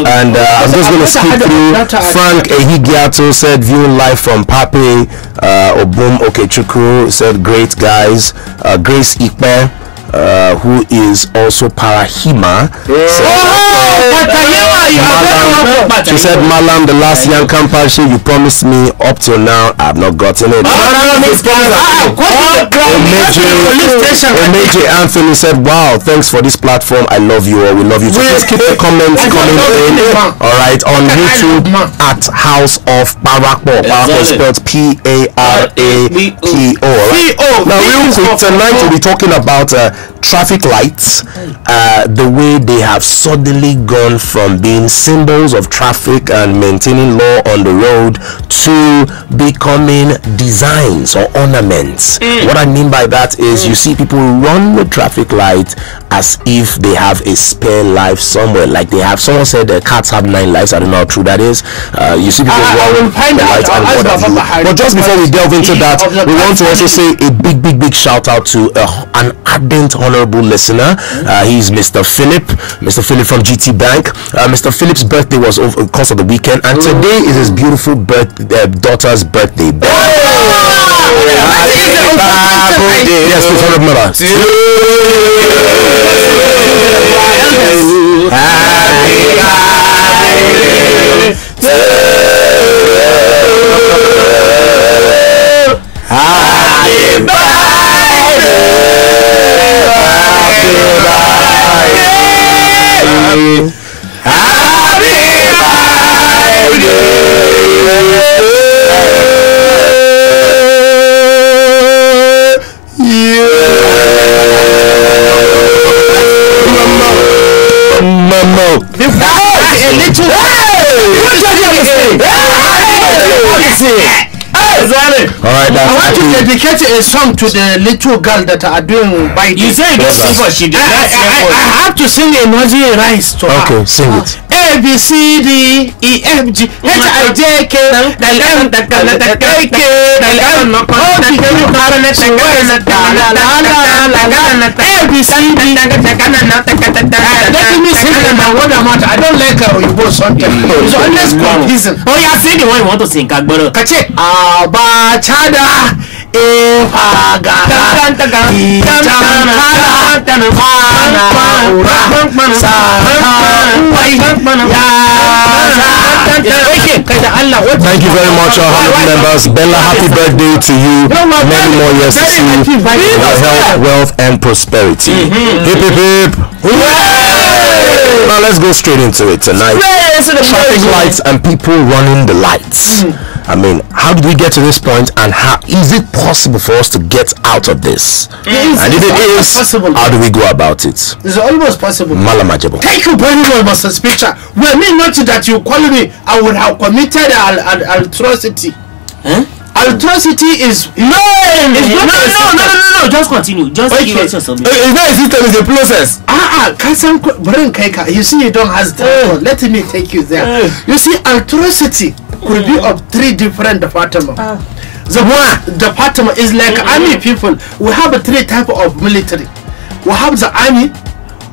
And I'm just going to skip through. Frank Ehigiato said, "Viewing live from Pape." Obum Okechukwu said, "Great guys." Grace Ikpe, who is also Parahima, she said, "Malam, the last young Kampashi you promised me up till now, I've not gotten it." Omeje Anthony said, "Wow, thanks for this platform. I love you all. We love you." So please keep the comments coming in. All right, on YouTube at House of Parapo. Parapo spelled P-A-R-A-P-O. Right? Now, real quick, tonight we'll be talking about traffic lights, the way they have suddenly gone from being symbols of traffic and maintaining law on the road to becoming designs or ornaments. What I mean by that is you see people run the traffic light as if they have a spare life somewhere, like they have. Someone said cats have 9 lives. I don't know how true that is. You see people run the lights and what have you. But just before we delve into that, we want to also say a big shout out to an ardent honorable listener. He's Mr. Philip from GT Bank. Mr. Philip's birthday was over the course of the weekend, and today is his beautiful daughter's birthday. Yes, please, hold up, mother. Alright, I want to dedicate a song to the little girl that are doing biting. You say this before she did. I have to sing a Nozi Rice to her. Okay, sing it. A B C D E F G H I J K L M K L M A B C D. Let me sing what amount. I don't like how you go something. It's always confusing. Oh yeah, say the one you want to sing, Kagboro. Kache Abachada Thank you very much, our honorable members. Bella, happy birthday to you. Many more years to see you. Health, wealth, and prosperity. Hip, hip, hip. Now let's go straight into it tonight. Traffic lights and people running the lights. I mean, how did we get to this point, and how is it possible for us to get out of this? And if it is, how do we go about it? It's almost possible. Malamajabo. Thank you very much, Mr. Speaker. Were me not that you call me, I would have committed an atrocity. Atrocity is no. Just continue. Just give us something. It's not a system, it's a process. You see, you don't have time. Let me take you there. You see, atrocity could be of 3 different departments. The one department is like army people. We have 3 types of military. We have the army,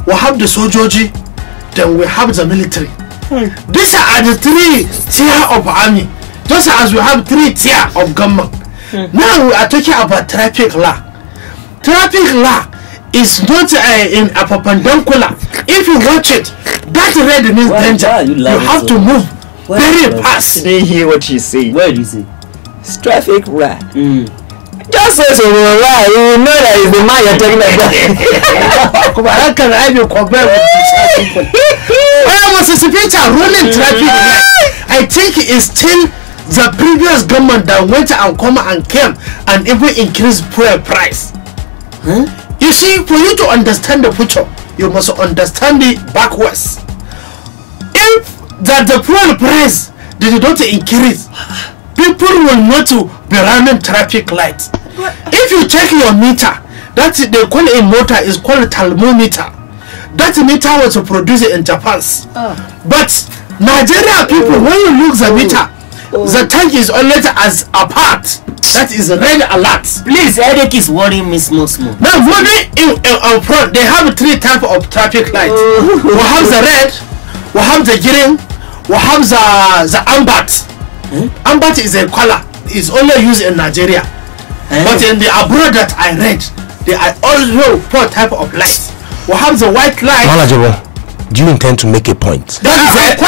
we have the sojoji, then we have the military. These are the 3 tier of army. Just as we have 3 tier of government. Now we are talking about traffic law. Traffic law is not in a perpendicular. If you watch it, that red means danger. You have to move very fast. Did you hear what she said? Where do you say? It's traffic right. Just say so, right? You know that is the man you're talking about. How can I be compared with people? When I was a running traffic light, I think it's still the previous government that went and come and came and even increased fuel price. You see, for you to understand the future, you must understand it backwards. If that the fuel price did not increase, people will not be running traffic lights. If you check your meter, that they call a motor is called thermometer. That meter was produced in Japan. But Nigeria people, when you look the meter, the tank is always as apart. That is red alert. Please, headache is worrying me small. Now, in front, they have 3 types of traffic lights. We have the red, we have the green, we have the amber. Amber is a color. It's only used in Nigeria. But in the abroad that I read, there are also 4 types of lights. We have the white light. Malajabo, do you intend to make a point? That is it.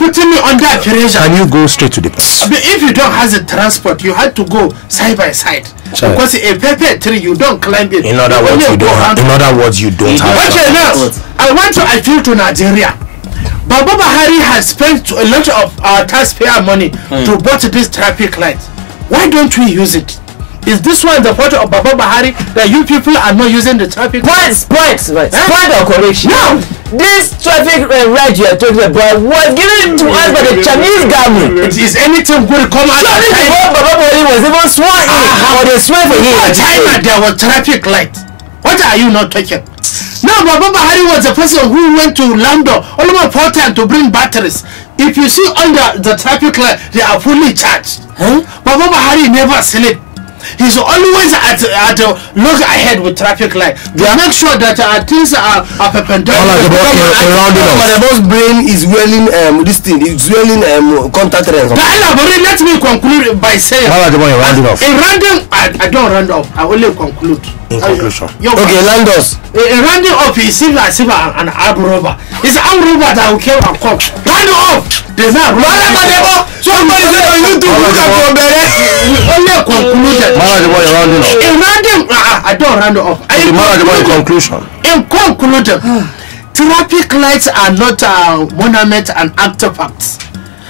Putting me under pressure. Can you go straight to the point? If you don't have the transport, you have to go side by side. Because a pepper tree, you don't climb it. In other words, you don't have. In other words, you don't have. Okay, now I want to appeal to Nigeria. Baba Buhari has spent a lot of our taxpayer money to bought this traffic light. Why don't we use it? Is this one the photo of Baba Buhari that you people are not using the traffic light? Point of correction. No! This traffic light you are talking about was given to us by the Chinese government. Is anything good come out of China? Baba Buhari was even sworn in, or they swear for him. In China there was traffic light. What are you not talking? Now Baba Buhari was the person who went to London almost 4 times to bring batteries. If you see under the traffic light, they are fully charged. Baba Buhari never sleep. He's always at the look ahead with traffic light. They make sure that things are perpendicular. My boss brain is welling this thing. It's welling contact lens. Let me conclude by saying rounding off. In rounding, I don't round off. I only conclude. In conclusion. Okay, land us. In rounding off, he's an armed robber. It's an armed robber that will kill and come. Round off. There's not somebody said on YouTube look at your beret. Only concluded. In rounding, I don't round off. In conclusion. In conclusion, traffic lights are not monuments and artifacts.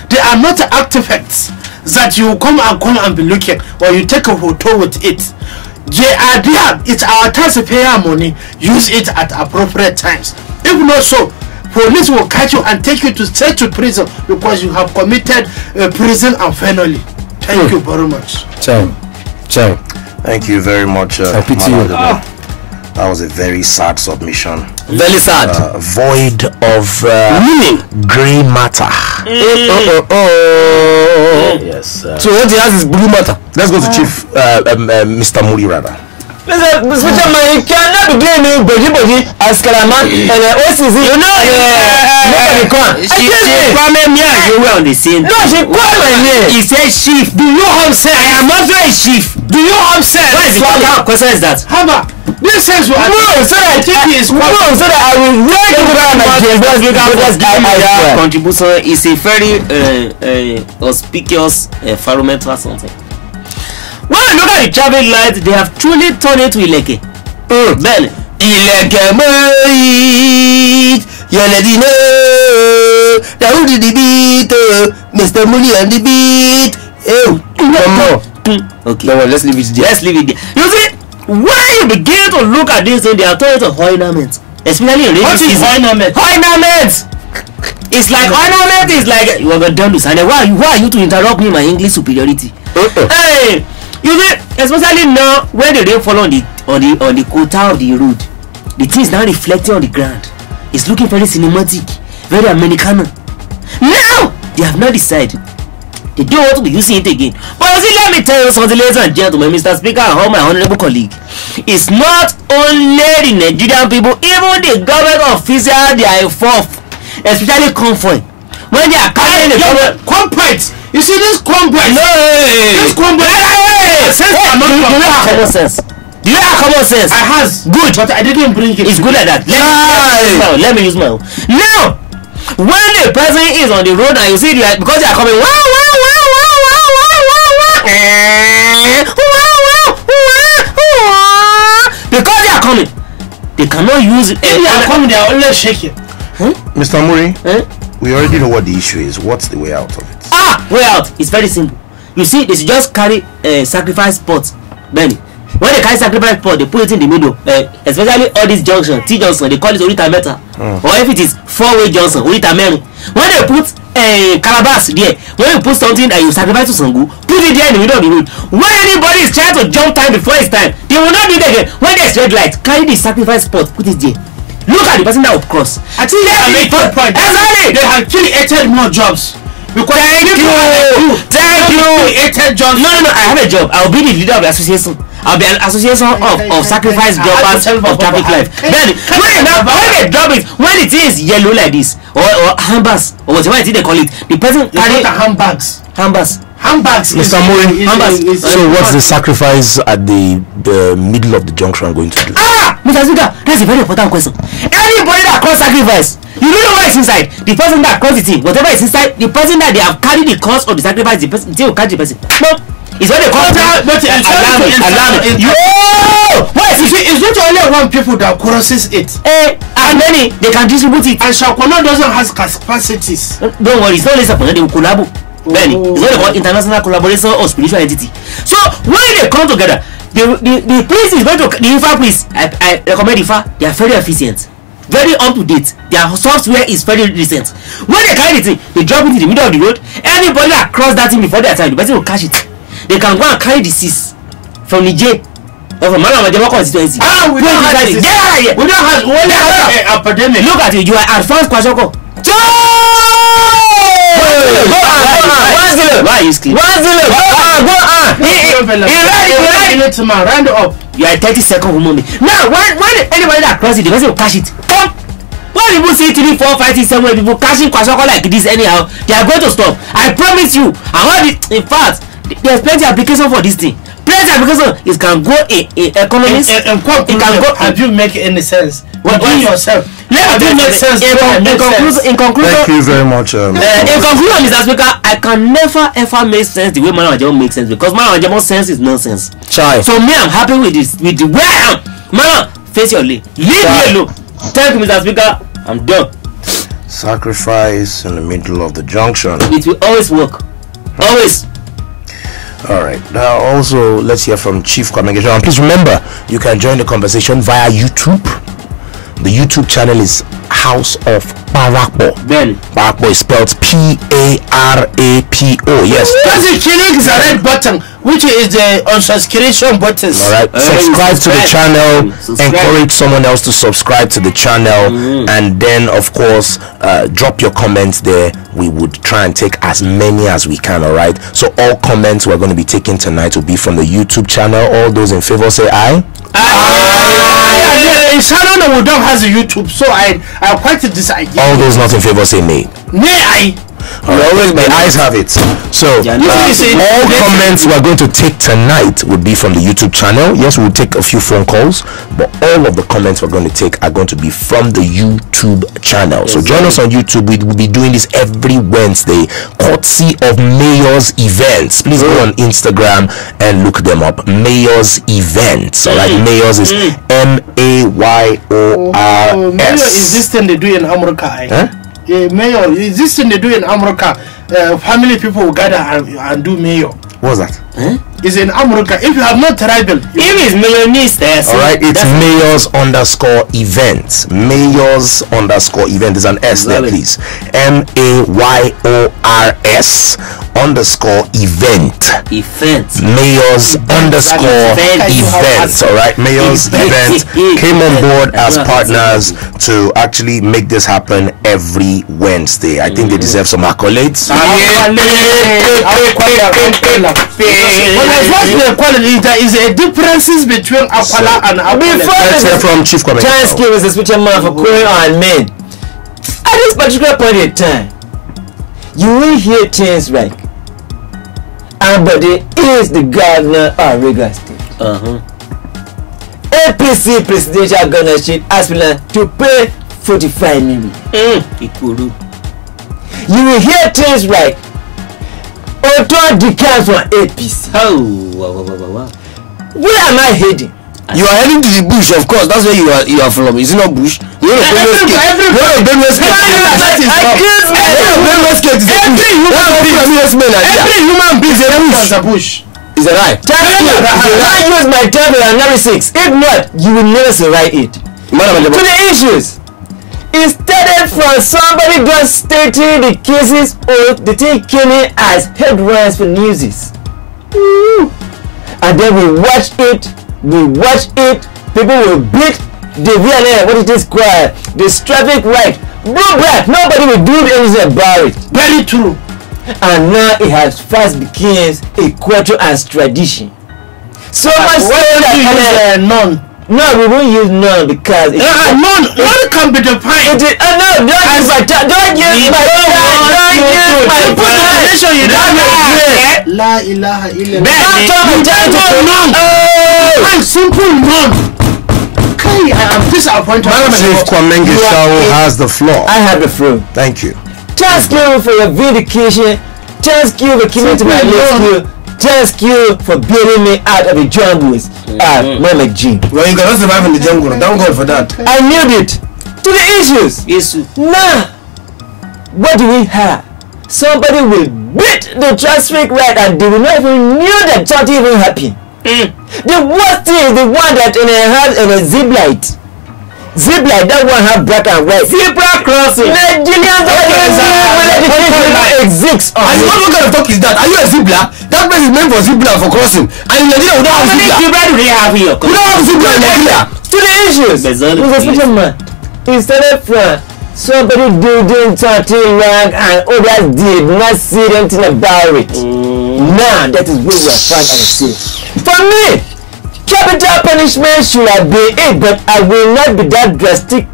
They are not artifacts that you come and be looking, or you take a photo with it. They are there. It's our taxpayer money. Use it at appropriate times. If not so, police will catch you and take you to straight to prison because you have committed prison and felony. Thank you very much. Thank you very much. That was a very sad submission. Very sad. Void of grey matter. Yes. So what he has is blue matter. Let's go to Chief Mr. Muri rather. Mr. Man, cannot be blaming body as Kalaman and OCZ. You know, she called me you were on the scene. No, she called my name. He said chief. Do you have sense? I am also a chief. Do you have sense? What is the question is that? Haba, this sense will so that I will my contribution is a very auspicious environmental something. When I look at the traffic lights, they have truly turned it to Ileke. Ben, Ileke Moit, Yanadino, Daoud the beat, Mr. Muli and the beat. Okay. No, let's leave it there. Let's leave it there. You see, when you begin to look at this thing, they are turning to ornament. Especially in what is ornament? Ornament! It's like ornament is like you are done with and why are you to interrupt me my English superiority? Hey! You see, especially now when the rain fall on the quota of the road, the thing is now reflecting on the ground. It's looking very cinematic, very Americano. Now they have not decided they don't want to be using it again. But see, let me tell you something, ladies and gentlemen, Mr. Speaker and all my honorable colleague. It's not only the Nigerian people, even the government officials they are involved, especially convoy. When they are carrying the complaints. You see this complaint? No, this complaint. Do you have common sense? Do you have common sense? I has. Good, but I didn't bring it. It's good like that. Let me use my own. Now, when the person is on the road and you see because they are coming, because they are coming, they cannot use it. If they are coming, they are only shaking. Mr. Muri, we already know what the issue is. What's the way out of it? Way out. It's very simple. You see, they should just carry sacrifice pots. Benny, when they carry sacrifice pot, they put it in the middle. Especially all these junction, T junction, they call it Orita Meta. Or if it is four-way junction, Orita Mary. When they put calabash there, when you put something that you sacrifice to Sangu, put it there in the middle of the road. When anybody is trying to jump time before it's time, they will not be there again. When there's red light, carry the sacrifice pot, put it there. Look at the person that will cross. I think they have made good point. Exactly. They have created more jobs. Because thank you. Created jobs. No. I have a job. I'll be the leader of the association. I'll be an association of sacrifice jobbers of traffic life. Then when the job is when it is yellow like this or handbags or whatever it is they call it, the person carry handbags. Mr. Muri, so what's the sacrifice at the middle of the junction going to do? Mr. Zuka, that's a very important question. Anybody that calls sacrifice, you don't know what is inside. The person that calls the thing, whatever is inside, the person that they have carried the cost of the sacrifice, the person will catch the person. No, it's what they call alarm. What is it? It's not only one people that crosses it. And many they can distribute it. And Shakwana doesn't have capacities. Don't worry, it's not less upon they will collabo. Benny, it's not about international collaboration or spiritual entity. So when they come together, the police is going to the IFA police. I recommend IFA. They are very efficient, very up to date. Their software is very recent. When they carry the thing, they drop it in the middle of the road. Anybody that cross that thing before their time, the person will catch it. They can go and carry the seas from Niger or from Malamajama constituency. We don't have it. Yeah. We don't have only epidemic. Look at you. You are advanced Kwashoko. Why is clear? Round up. You are 30-second woman. Now, when anybody that crosses it, the person will catch it. Come. When people see 3, 4, 5, 6, 7 people catching Kwashoko like this anyhow, they are going to stop. I promise you. In fact, there's plenty of application for this thing. Plenty of application. It can go in economics. It can go. Have you make any sense? What yourself? Let me make sense. In conclusion, thank you very much. In conclusion, Mr. Speaker, I can never ever make sense the way Malamajama makes sense because Malamajama's sense is nonsense. Chai. So me, I'm happy with this, with the way I am. Mama, face your lane. Leave me alone. Thank you, Mr. Speaker. I'm done. Sacrifice in the middle of the junction. It will always work. Always. All right. Now, also, let's hear from Chief Communication. And please remember, you can join the conversation via YouTube. The YouTube channel is House of Parapo. Ben. Parapo is spelled P-A-R-A-P-O. Yes. That's the killing is a red button, which is the unsubscription button. All right. Subscribe to the channel. Encourage someone else to subscribe to the channel, and then of course drop your comments there. We would try and take as many as we can. All right. So all comments we're going to be taking tonight will be from the YouTube channel. All those in favor say aye. Channel we don't has a YouTube, so I quite disagree. All those not in favor say nay. Nay. Always my eyes have it. So all comments we're going to take tonight would be from the YouTube channel. Yes, we'll take a few phone calls, but all of the comments we're going to take are going to be from the YouTube channel. So join us on YouTube. We will be doing this every Wednesday, courtesy of Mayor's Events. Please go on Instagram and look them up. Mayor's Events. All right, Mayor's is M-A-Y-O-R-S. Mayor is this thing they do in America? Huh? Mayor is this thing they do in America? Family people will gather and do mayor. What's that? It's in America. If you have not tribal, if it's mayonnaise there. All right, it's Mayors_event. Mayors_event. There's an S there, please. Mayors_event. Mayors_event. All right, Mayors event came on board as partners to actually make this happen every Wednesday. I think they deserve some accolades. There is a differences between Aquala and Aquala. Let's hear from Chief Commander. Thanksgiving is a special man for going on men. At this particular point in time, you will hear things like Ambode is the governor of Riga State. APC presidential governorship aspirant to pay 45 million. You will hear things like Auto declines from APC. Where am I heading? You are heading to the bush, of course. That's where you are from. Is it not bush? You know every human being is a bush. Is that right? I use my table analysis. If not, you will never survive it. To the issues. It started from somebody just stating the cases of the thing came as headlines for newses. And then we watch it, people will beat the VLA, what is this called? This traffic right. Blue black, nobody will do anything about it. Very true. And now it has fast become a culture and tradition. So much so that none. No, we won't use none because none can be defined. Don't use my La ilaha illallah. Simple none. I am disappointed. Chief Kwamenge has the floor. I have the floor. Thank you. Thank you for your vindication. Thank you for coming to my rescue. Thank you for bailing me out of the jungles. Mama Jean. Well, you cannot survive in the jungle. Thank God for that. I knew it. To the issues. Yes. Now, what do we have? Somebody will beat the traffic right and they will not even knew that something even happened. The worst thing is the one that has a zip light. Zip light, that one have black and white. Zebra crossing. Nigerians exists. And what kind of talk is that? Are you a zebra? That place is meant for zebra for crossing. And in Nigeria, we don't have zebra. Zebra do they have here? We don't have zebra in Nigeria. To the issues. With a special man. He started from somebody doing something wrong and others did not see anything about it. Now that is where we are frank and safe. For me, capital punishment should have been it, but I will not be that drastic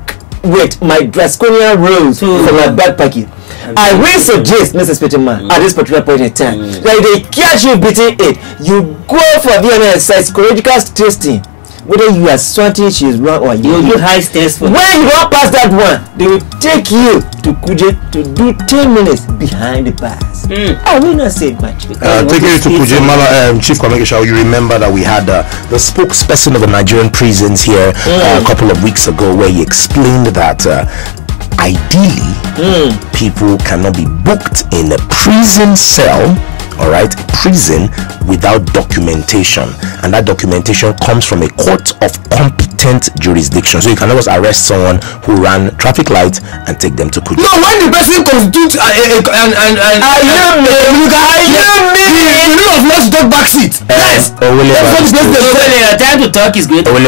with my draconian rules for my backpacking. I will suggest, Mr. Spitterman, at this particular point in time, that if they catch you beating it, you go for VNS psychological testing. Whether you are something she is wrong or you do high test for when you don't pass that one, they will take you to Kuje to do 10 minutes behind the bars. I will not say much. Taking you to Kuje, Chief Kwamenge, you remember that we had the spokesperson of the Nigerian prisons here a couple of weeks ago, where he explained that ideally people cannot be booked in a prison cell all right, prison without documentation, and that documentation comes from a court of competent jurisdiction. So you cannot just arrest someone who ran traffic lights and take them to court. No, when the person constitutes the rule of law to back seat. Yes. Time to talk is great. Are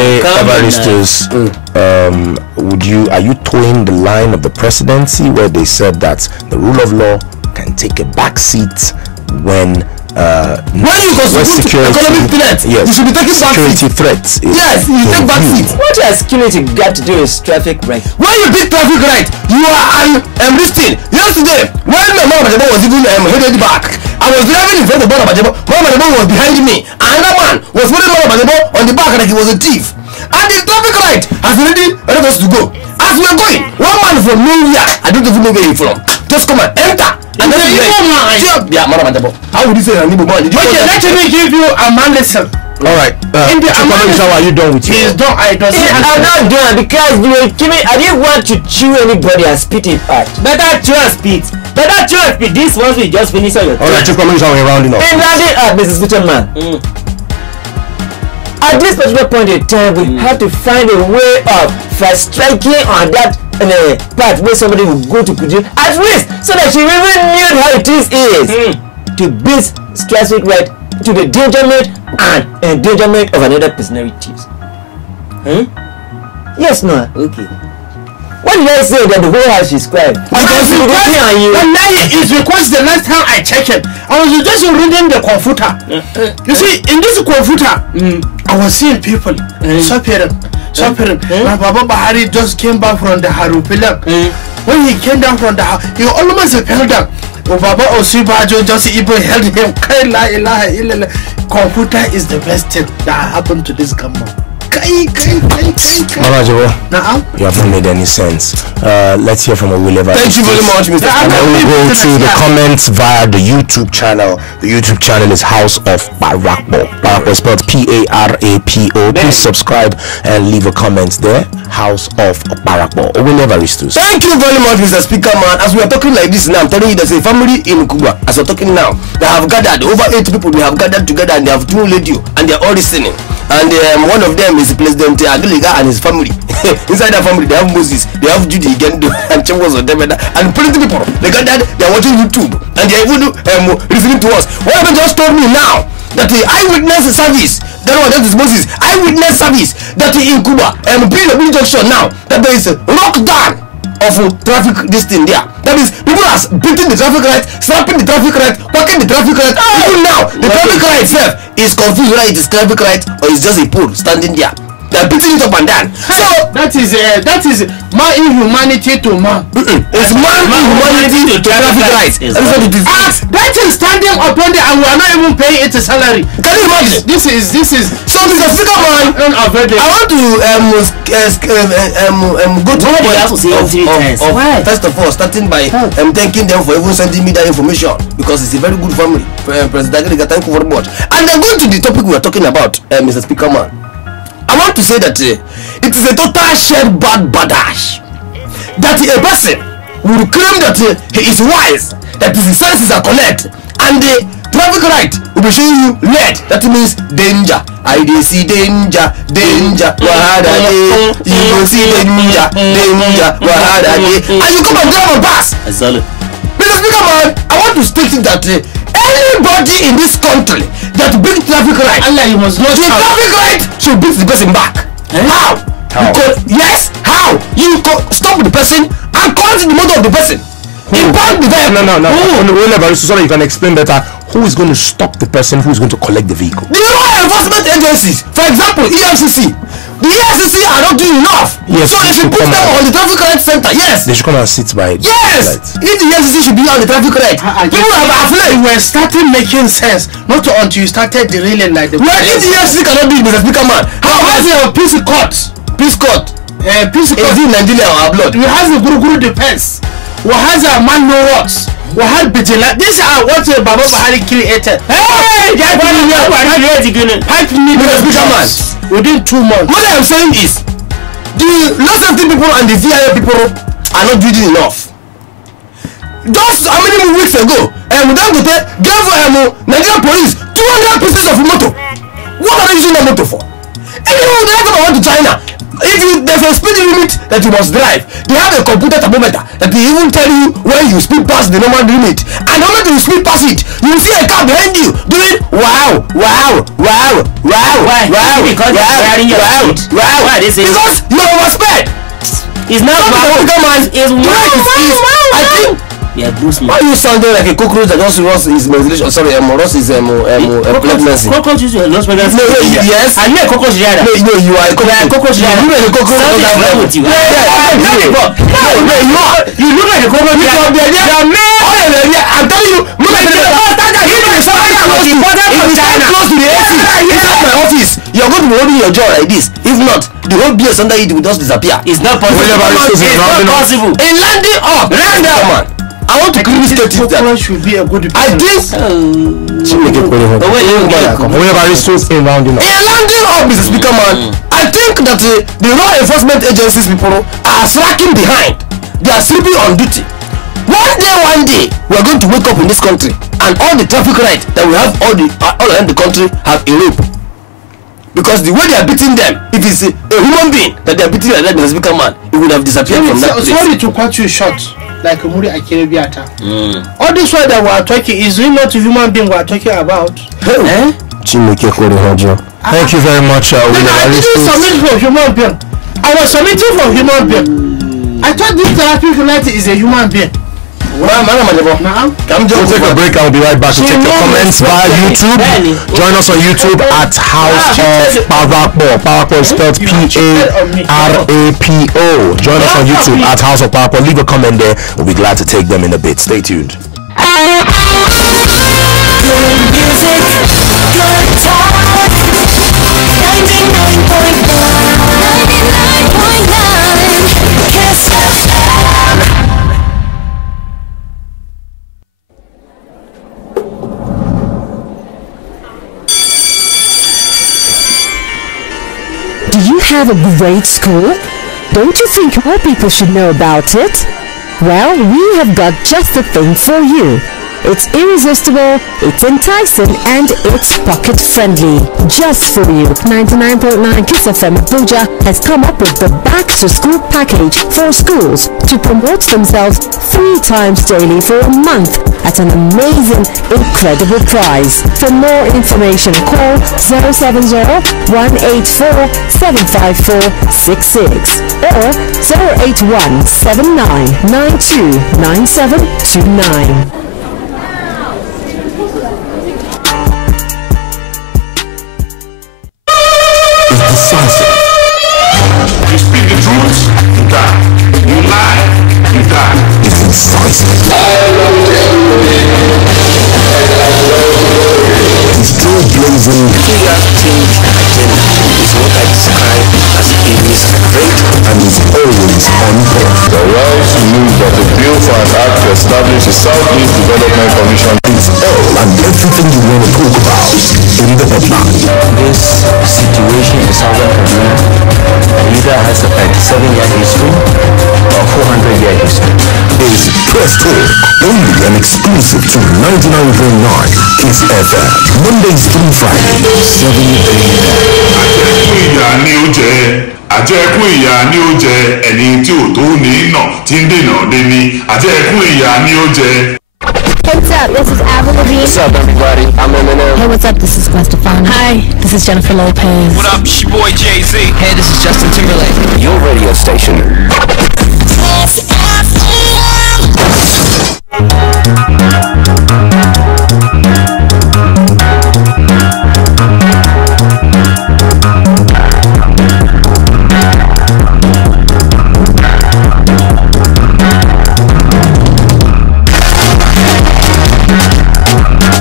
you towing the line of the presidency where they said that the rule of law can take a back seat when you constitute economic threat, yes, you should be taking back security seat. threats? Yes, you take back seat. What has security got to do with traffic right? When you take traffic right, you are listing. Yesterday, when my mom was even headed back, I was driving in front of Mama was behind me. Another man was holding Mama on the back like he was a thief. And the traffic light has already let us to go. As we are going, one man from nowhere, I don't even know where he's from, just come and enter. And then how would you say an Igbo man? Okay, let me give you a man lesson. Alright, are you done with you? He's done. I'm not done because I didn't want to chew anybody and spit it out. Better chew and spit. This ones we just finished on your alright, we're rounding up. And rounding up, Mrs. Butterman. At this particular point in time, we have to find a way of first striking on that part where somebody will go to produce at least so that she even knew how it is to beat traffic right to the endangerment and endangerment of another personalities. Yes, no. Okay. What did I say that the whole house is quiet? It's because the last time I checked it, I was just reading the computer. You see, in this computer, I was seeing people suffering. My Baba Bahari just came back from the Harupilam. When he came down from the house, he almost fell down. Baba Osibajo just even held him. Computer is the best thing that happened to this government. You haven't made any sense. Let's hear from William. Thank you very much, Mr. And then we go to the comments via the YouTube channel. The YouTube channel is House of Parapo. Parapo is spelled P-A-R-A-P-O. Please subscribe and leave a comment there. House of Parapo. Thank you very much, Mr. Speaker, man. As we are talking like this now, I'm telling you there's a family in Cuba. As we're talking now, they have gathered over 8 people. They have gathered together and they have tuned radio and they're all listening. And one of them is President Agiliga and his family. Inside their family, they have Moses, they have Judy Gendo, and Chambers of them, and plenty people. They gathered, they are watching YouTube, and they are even listening to us. What happened just told me now that the eyewitness service, that is Moses, eyewitness service, that in Cuba, PW junction now, that there is a lockdown of traffic this thing there. That is, people are beating the traffic light, slapping the traffic light, whacking the traffic light. Even now, the traffic light itself is confused whether it is traffic light or it's just a pole standing there. They are beating it up and down. So that is man inhumanity to man. It's man inhumanity to traffic lights. That is what it is. That is standing upon the and we are not even paying it a salary. Can you imagine? This is. So Mr. Speaker, man, I want to go to the point of first of all starting by thanking them for even sending me that information because it's a very good family. President Agiliga, thank you very much. And then going to the topic we are talking about, Mr. Speaker, man. I want to say that it is a total shared badash that a person will claim that he is wise, that his senses are correct, and the traffic light will be showing you red. That means danger. I see danger, wahada day. You will see danger, wahada day. And you come and drive a bus. Mr. Speaker, man, I want to state that anybody in this country that beat traffic light, traffic light should beat the person back. How? Because yes, how? You stop the person and correct the motor of the person. Impact the vehicle. No. So that you can explain better. Who is going to stop the person? Who is going to collect the vehicle? The law enforcement agencies, for example, EFCC. The EFCC are not doing enough. Yes, so if you put them on the traffic light center, yes, they should come and sit by it. Yes, if the EFCC should be on the traffic light. People have afraid. We were starting making sense, not until you started derailing like the. Well, if the EFCC cannot do it, Mr. Speaker, man, how has a peace court? Peace court. Peace court. Is it Nigeria or abroad? We have the Guru defense. We have a man no works. We have vigilante. These are what Baba Bahari created. Hey, that 5 million Speaker, man. Within 2 months. What I am saying is, the low safety people and the VIA people are not doing enough. Just how many weeks ago, Dangote gave Nigerian police 200 pieces of motor. What are they using the motor for? If you want to China, there's a speed limit that you must drive. They have a computer thermometer that they even tell you when you speed past the normal limit. And the moment you speed past it, you will see a car behind you doing wow. Why? Because you're wearing your suit. Why? This is because you are oversped. It's not wow. It's wow. I think. Yeah, Bruce. Why you sounding like a cockroach that just lost his menstruation? Sorry, lost his pregnancy. Cockroach is lost pregnancy. No, yes. Are you a cockroach rider? No, you are a cockroach. You are a cockroach. Something is wrong with you. No, you are. You look like a cockroach rider. I'm telling you, look at the close to the AC. Inside my office, you are going to be holding your jaw like this. If not, the whole BS under it will just disappear. It's not possible. It's not possible. In landing up, man. I want to clearly state it that should be a good I think in landing up, Mr. Speaker, man, I think that the law enforcement agencies people are slacking behind. They are sleeping on duty. One day, we are going to wake up in this country and all the traffic lights that we have all around the country have a rope. Because the way they are beating them, if it's a human being that they are beating like that, Mr. Speaker, man, it would have disappeared from that place. Sorry to cut you short. Like Muri Akirebiata. All this one that we are talking is really not a human being we are talking about. Thank you very much. I didn't submit for human being. I was submitting for human being. I thought this therapy humanity is a human being. We'll take a break and we'll be right back to take your comments via YouTube. Join us on YouTube at House of Parapo. Parapo is spelled P-A-R-A-P-O. Join us on YouTube at House of Parapo. Leave a comment there. We'll be glad to take them in a bit. Stay tuned. Good music, good talk. 99.9 Kiss FM. Do you have a great school? Don't you think more people should know about it? Well, we have got just the thing for you. It's irresistible, it's enticing, and it's pocket friendly. Just for you, 99.9 Kiss FM Abuja has come up with the Back to School package for schools to promote themselves 3 times daily for a month at an amazing, incredible price. For more information, call 070-184-75466 or 081-7992-9729. Decisive. You speak the truth, you die. You lie, you die. It's incisive. It's still blazing. Clear change agenda is what I describe as a miscarriage And is always on point. The Wells move that the bill for an act to establish a Southeast Development Commission. It's all and everything you want to talk about in the headline. This situation in Southern Kaduna either has a 37-year history or 400-year history. Is Press Talk, only an exclusive to 99.9 Kiss FM. Mondays through Fridays, 7 a.m. Àjẹkùn ìyà ni ó jẹ ẹni tí ò tó ní nà tí ń dènà dé ní àjẹkùn ìyà ni ó jẹ. What's up? This is Avril Lavigne. What's up, everybody? I'm Eminem. Hey, what's up? This is Gwen Stefani. Hi, this is Jennifer Lopez. What up? It's your boy Jay-Z. Hey, this is Justin Timberlake. Your radio station.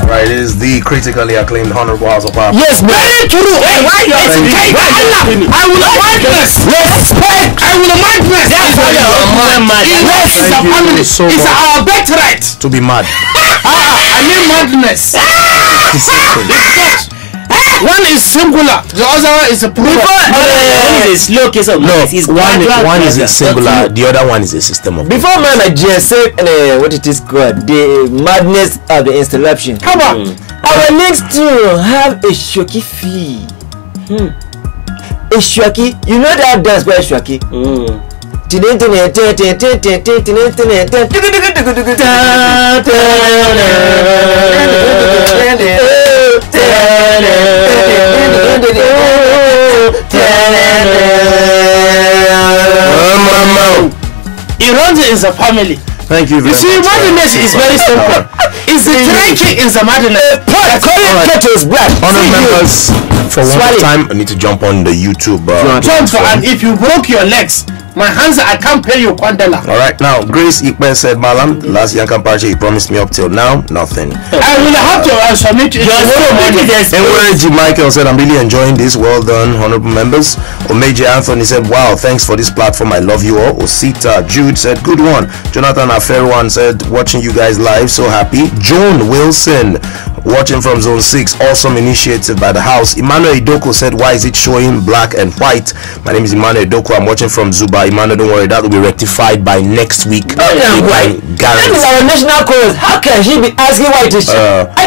Right, it is the critically acclaimed Honorable House of Parapo. Yes, man. Very true. Hey, why you I will madness. Respect. I will madness. That's why it's a family. It's our birthright To be mad. I mean madness. One is singular, the other one is a plural. One is a slow case of No, it's one is a singular, the other one is a system of. Before man Nigeria said what it is called, the madness of the interruption. Come on. Our next to have a shoki fee. A shoki, you know that dance by shoki? It runs in the family. Thank you very much. You see, madness is very simple. It's the drinking in the madness. Honored members, for one time, I need to jump on the YouTube. Jump for, and if you broke your legs, my hands, I can't pay you $1. All right, now Grace Ikpe said, Malam, last Yankan Parche, he promised me up till now, nothing. I will have to submit it. Enwereji Michael said, I'm really enjoying this. Well done, honorable members. Omeje Anthony said, wow, thanks for this platform. I love you all. Osita Jude said, good one. Jonathan Aferwan said, watching you guys live, so happy. Joan Wilson, watching from Zone 6, awesome initiative by the house. Emmanuel Idoko said, why is it showing black and white? My name is Emmanuel Idoko. I'm watching from Zuba. Emmanuel, don't worry, that will be rectified by next week. That is our national cause. How can she be asking why it is?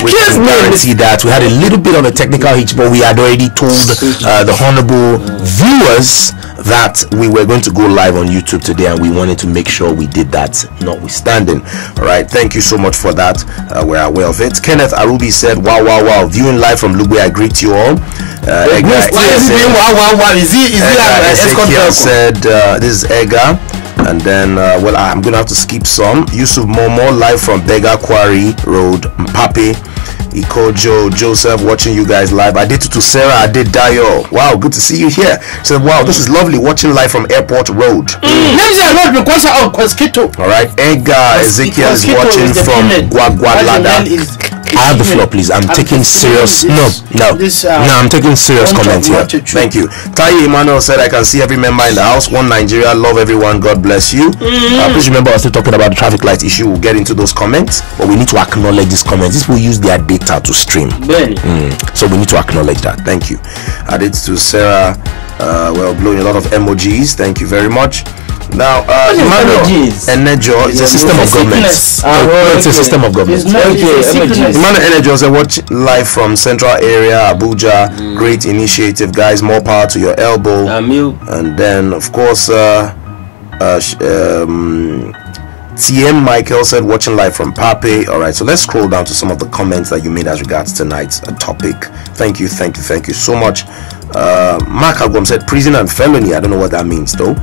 We can guarantee that. We had a little bit of a technical hitch, but we had already told the honorable viewers that we were going to go live on YouTube today, and we wanted to make sure we did that, notwithstanding. All right, thank you so much for that. We're aware of it. Kenneth Arubi said, wow, wow, wow, viewing live from Lugbe. I greet you all. Ezekiel said, this is Ega. And then, well, I'm going to have to skip some. Yusuf Momo, live from Bega Quarry Road, Mpape. Ikojo Joseph, watching you guys live. I did to Sarah, I did Dayo. Wow, good to see you here. Said, wow, this is lovely, watching live from Airport Road. All right, Edgar Ezekiel is watching from Guagualada. I have the floor, please. I'm taking serious. No, I'm taking serious comment here. Thank you. Tai Emmanuel said, I can see every member in the house. One Nigeria, love everyone. God bless you. Please remember, I was still talking about the traffic light issue. We'll get into those comments, but we need to acknowledge these comments. These will use their data to stream. So we need to acknowledge that. Thank you. Added to Sarah, well, blowing a lot of emojis. Thank you very much. Now, Emmanuel Enejo is a system of government. It's a system of government. Emmanuel Enejo said, watch live from Central Area, Abuja. Great initiative, guys. More power to your elbow. And then, of course, TM Michael said, watching live from Pape. All right, so let's scroll down to some of the comments that you made as regards tonight's topic. Thank you so much. Mark Agwam said, prison and felony. I don't know what that means though.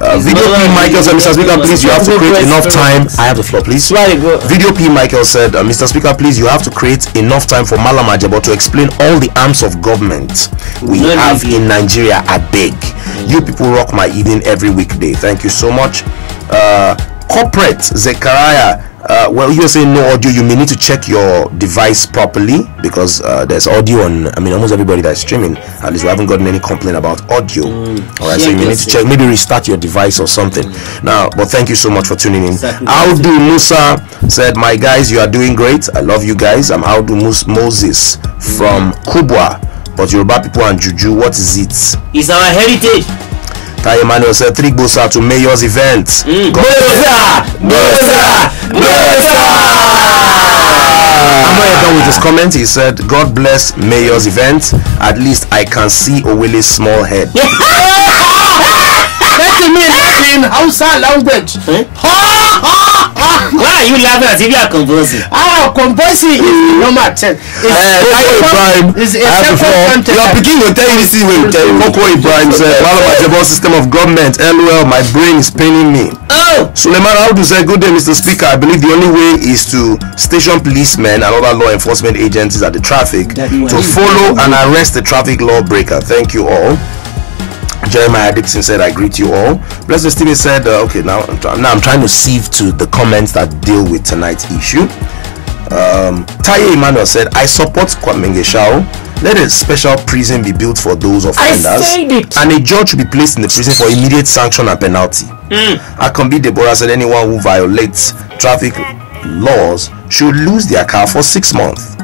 Video P Michael said, Mr. Speaker, please, you have to create enough time. I have the floor, please. Video P Michael said, Mr. Speaker, please, you have to create enough time for Malam Ajabo to explain all the arms of government we have in Nigeria. I beg. You people rock my evening every weekday. Thank you so much. Corporate Zechariah, well, you're saying no audio. You may need to check your device properly, because there's audio on, I mean, almost everybody that's streaming. At least we haven't gotten any complaint about audio. All right, so you may need to check, maybe restart your device or something. Now, but thank you so much for tuning in. Audu Musa said, my guys, you are doing great. I love you guys. I'm Audu Moses from Kubwa, but Yoruba people and Juju, what is it? It's our heritage. Tai Emmanuel said, 3 Bosa to Mayor's event. Bosa! I'm not done with his comment. He said, God bless Mayor's event. At least I can see Owele's small head. That means in Hausa language. Why are you laughing as if you are conversing? Conversing is normal. You are beginning to tell you this thing. Coco Ibrahim said, Malam system of government. LOL, my brain is paining me. Suleiman Audu said, good day, Mr. Speaker. I believe the only way is to station policemen and other law enforcement agencies at the traffic to follow and arrest the traffic law breaker. Thank you all. Jeremiah Dixon said, I greet you all. Blessed Stephen said, okay, now I'm trying to sieve to the comments that deal with tonight's issue. Taye Emmanuel said, I support Kwame Ngeshao. Let a special prison be built for those offenders, and a judge should be placed in the prison for immediate sanction and penalty. Akambi Deborah said, anyone who violates traffic laws should lose their car for 6 months.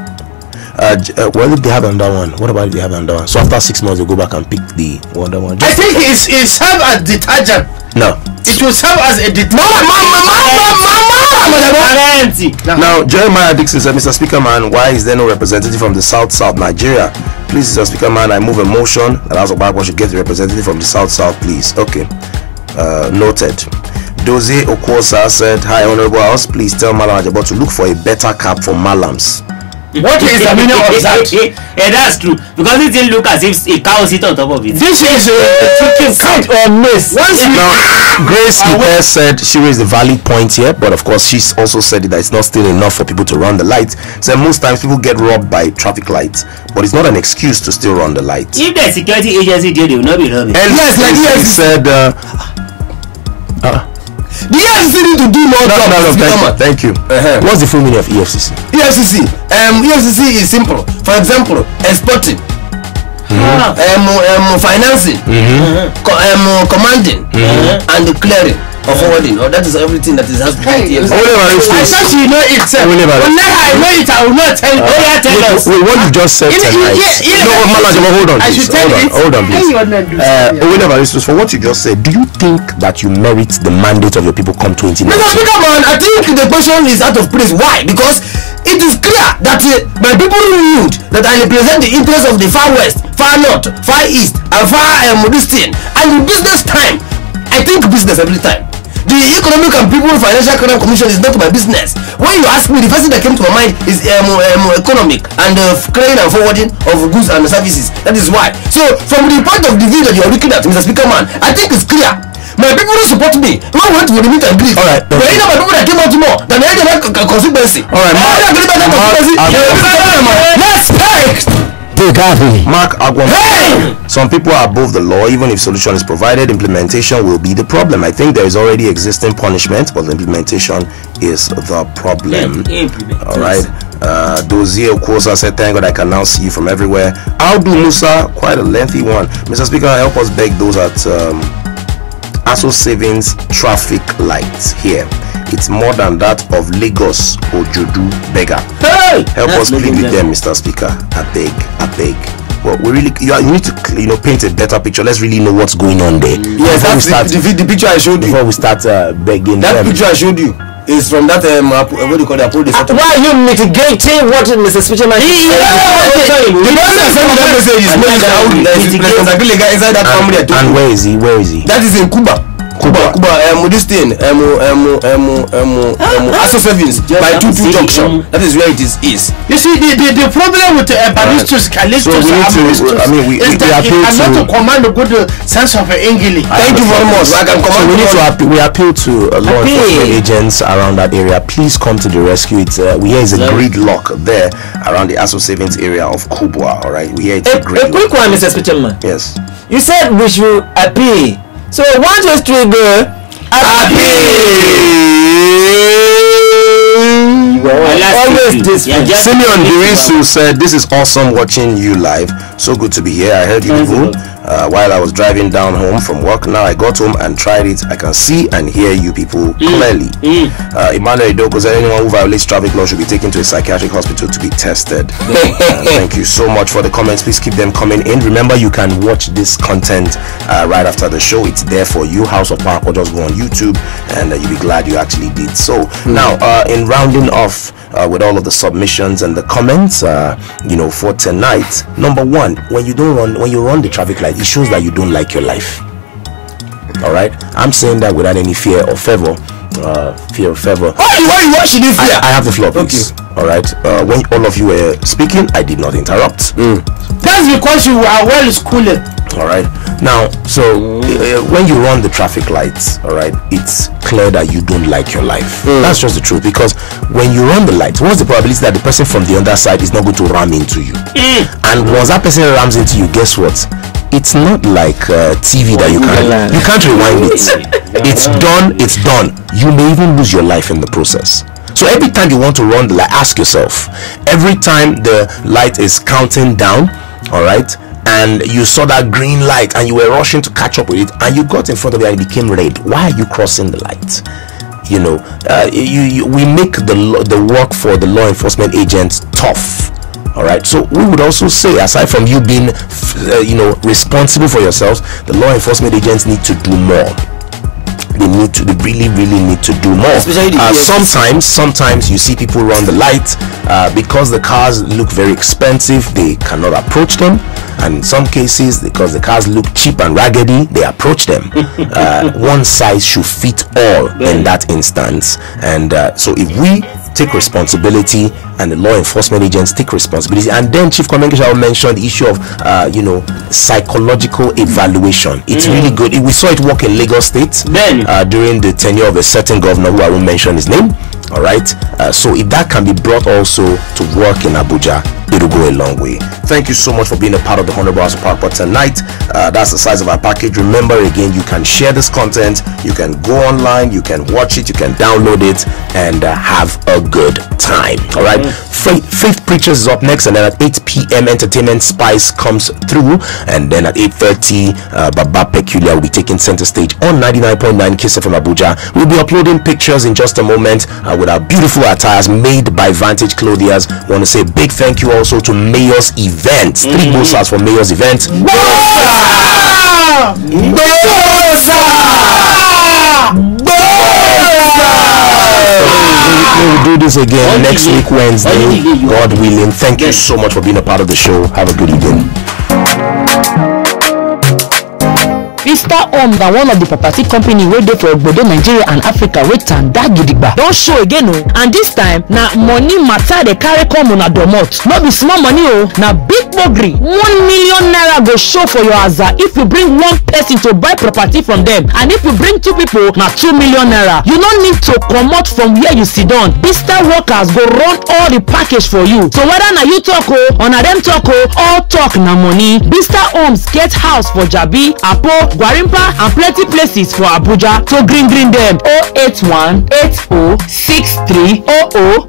What if they have another one? What about if they have another one? So after 6 months, they go back and pick the other one. I think it serves as detergent. No. It will serve as a detergent. Now, Jeremiah Dixon said, Mr. Speaker, man, why is there no representative from the South Nigeria? Please, Mr. Speaker, man, I move a motion that House of Parapo should get a representative from the South, please. Okay. Noted. Dozie Okwosa said, hi, Honorable House, please tell Malam Ajabo to look for a better cap for Malams. What is the meaning of that? Yeah, that's true. Because it didn't look as if a cow sit on top of it. This is a chicken cut or miss. Now, Grace Ipe said she raised a valid point here, but of course she's also said that it's not still enough for people to run the lights. So most times people get robbed by traffic lights, but it's not an excuse to still run the lights. If the security agency did, they will not be robbing. And yes, like he said, the EFCC need to do more job. Thank you. What's the full meaning of EFCC? EFCC is simple. For example, exporting, financing, commanding, and clearing or forwarding. That is everything that is has to be. I thought you know it. I know it. I will not tell you. Tell us. What you just said tonight. Hold on, please. Hold on, please. For what you just said, do you think that you merit the mandate of your people come 2019? Mr. Speaker, man, I think the question is out of place. Why? Because it is clear that my people ruled that I represent the interests of the far west, far north, far east, and far distant. And in business time, I think business every time. The Economic and People Financial Crime Commission is not my business. When you ask me, the first thing that came to my mind is economic and clearing and forwarding of goods and services. That is why. So, from the point of view that you are looking at, Mr. Speaker, man, I think it's clear. My people don't support me. I went to the meet and greet. All right. But you know my people that came out more than any other consistency. All right. Let's take. Mark Agwam. Hey! Some people are above the law. Even if solution is provided, implementation will be the problem. I think there is already existing punishment, but the implementation is the problem. All right. Dozie Okwosa said, thank God I can now see you from everywhere. Aldu Musa, quite a lengthy one. Mr. Speaker, help us beg those at ASO Savings traffic lights here. It's more than that of Lagos or Judu beggar. Hey! Help us plead with them, Mr. Speaker. I beg. Well, we really, you need to, paint a better picture. Let's really know what's going on there. Yes, that's the picture I showed you. Before we start begging. That picture I showed you is from that what do you call it? Why are you mitigating what Mr. Speaker man? And where is he? That is in Cuba. This thing, ASO Savings by 22 junction. That is where it is. You see, the problem with baristas, callistos, we appeal to command a good sense of English. Thank you very much. I can command. We appeal to law enforcement agents around that area. Please come to the rescue. It's we hear it's a gridlock there around the ASO Savings area of Kubwa. All right, we hear it's a gridlock. A quick one, Mr. Speakerman. Yes. You said we should appeal. So 1, 2, 3, go. Simeon Dirisu said, this is awesome watching you live. So good to be here. I heard you people while I was driving down home from work. Now I got home and tried it. I can see and hear you people clearly. Emmanuel Idoko said, anyone who violates traffic law should be taken to a psychiatric hospital to be tested. Thank you so much for the comments. Please keep them coming in. Remember, you can watch this content right after the show. It's there for you. House of Parapo. Just go on YouTube and you'll be glad you actually did so. Now, in rounding off with all of the submissions and the comments, for tonight, number one, when you run the traffic light, it shows that you don't like your life. All right, I'm saying that without any fear or favor. Why should you fear? I have the floor, please. Okay. All right. When all of you were speaking, I did not interrupt. That's because you are well schooled. All right. Now, so when you run the traffic lights, all right, it's clear that you don't like your life. That's just the truth. Because when you run the lights, what's the probability that the person from the other side is not going to ram into you? And once that person rams into you, guess what? It's not like TV that you can't rewind it. It's done. You may even lose your life in the process. So every time you want to run the light, ask yourself, every time the light is counting down, all right, and you saw that green light and you were rushing to catch up with it and you got in front of it and it became red, why are you crossing the light? We make the work for the law enforcement agents tough. All right. So we would also say, aside from you being, responsible for yourselves, the law enforcement agents need to do more. They really need to do more. Sometimes you see people run the light because the cars look very expensive, they cannot approach them. And in some cases, because the cars look cheap and raggedy, they approach them. One size should fit all in that instance. And so if we take responsibility and the law enforcement agents take responsibility, and then Chief Communication mentioned the issue of psychological evaluation. It's really good. We saw it work in Lagos State during the tenure of a certain governor who I won't mention his name. All right. So if that can be brought also to work in Abuja, it'll go a long way. Thank you so much for being a part of the Honorable House of Parapo tonight. That's the size of our package. Remember, again, you can share this content, you can go online, you can watch it, you can download it, and have a good time. All right. Faith Preachers is up next, and then at 8 p.m. Entertainment Spice comes through, and then at 8:30 Baba Peculiar will be taking center stage on 99.9 Kiss from Abuja. We'll be uploading pictures in just a moment with our beautiful attires made by Vantage Clothiers. I want to say a big thank you also to Mayor's Events. 3 boosters for Mayor's Events. We'll do this again next week, Wednesday, God willing. Thank you so much for being a part of the show. Have a good evening. Vista Home na one of the property company wey dey for Ogbodo, Nigeria and Africa wey tanda gidigba don show again o, and this time na money matter dey carry come una domot. No be small money o, na big mogri. 1 million naira go show for your aza if you bring one person to buy property from them, and if you bring 2 people na 2 million naira. You no need to comot from where you sit down. Vista workers go run all the package for you. So whether na you talk o or na them talk o, all talk na money. Vista Homes get house for Jabi, Apo, Gwarimpa and plenty places for Abuja. So green them 081 8063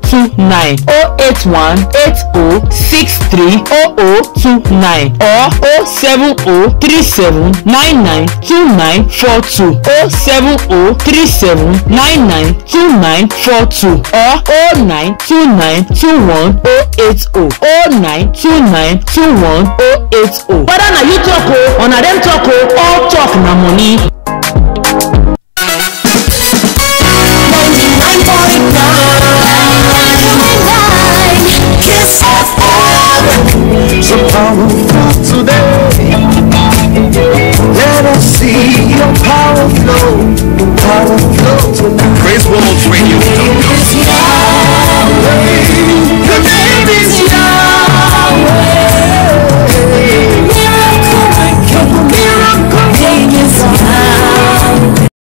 0029 081 8063 0029 or 070 37 99 2942 070 37 99 2942 or 0929 21 080 0929 21 080. Whether na you talk o or na them talk o, all talk na money. 99.9 Kiss FM. So powerful today.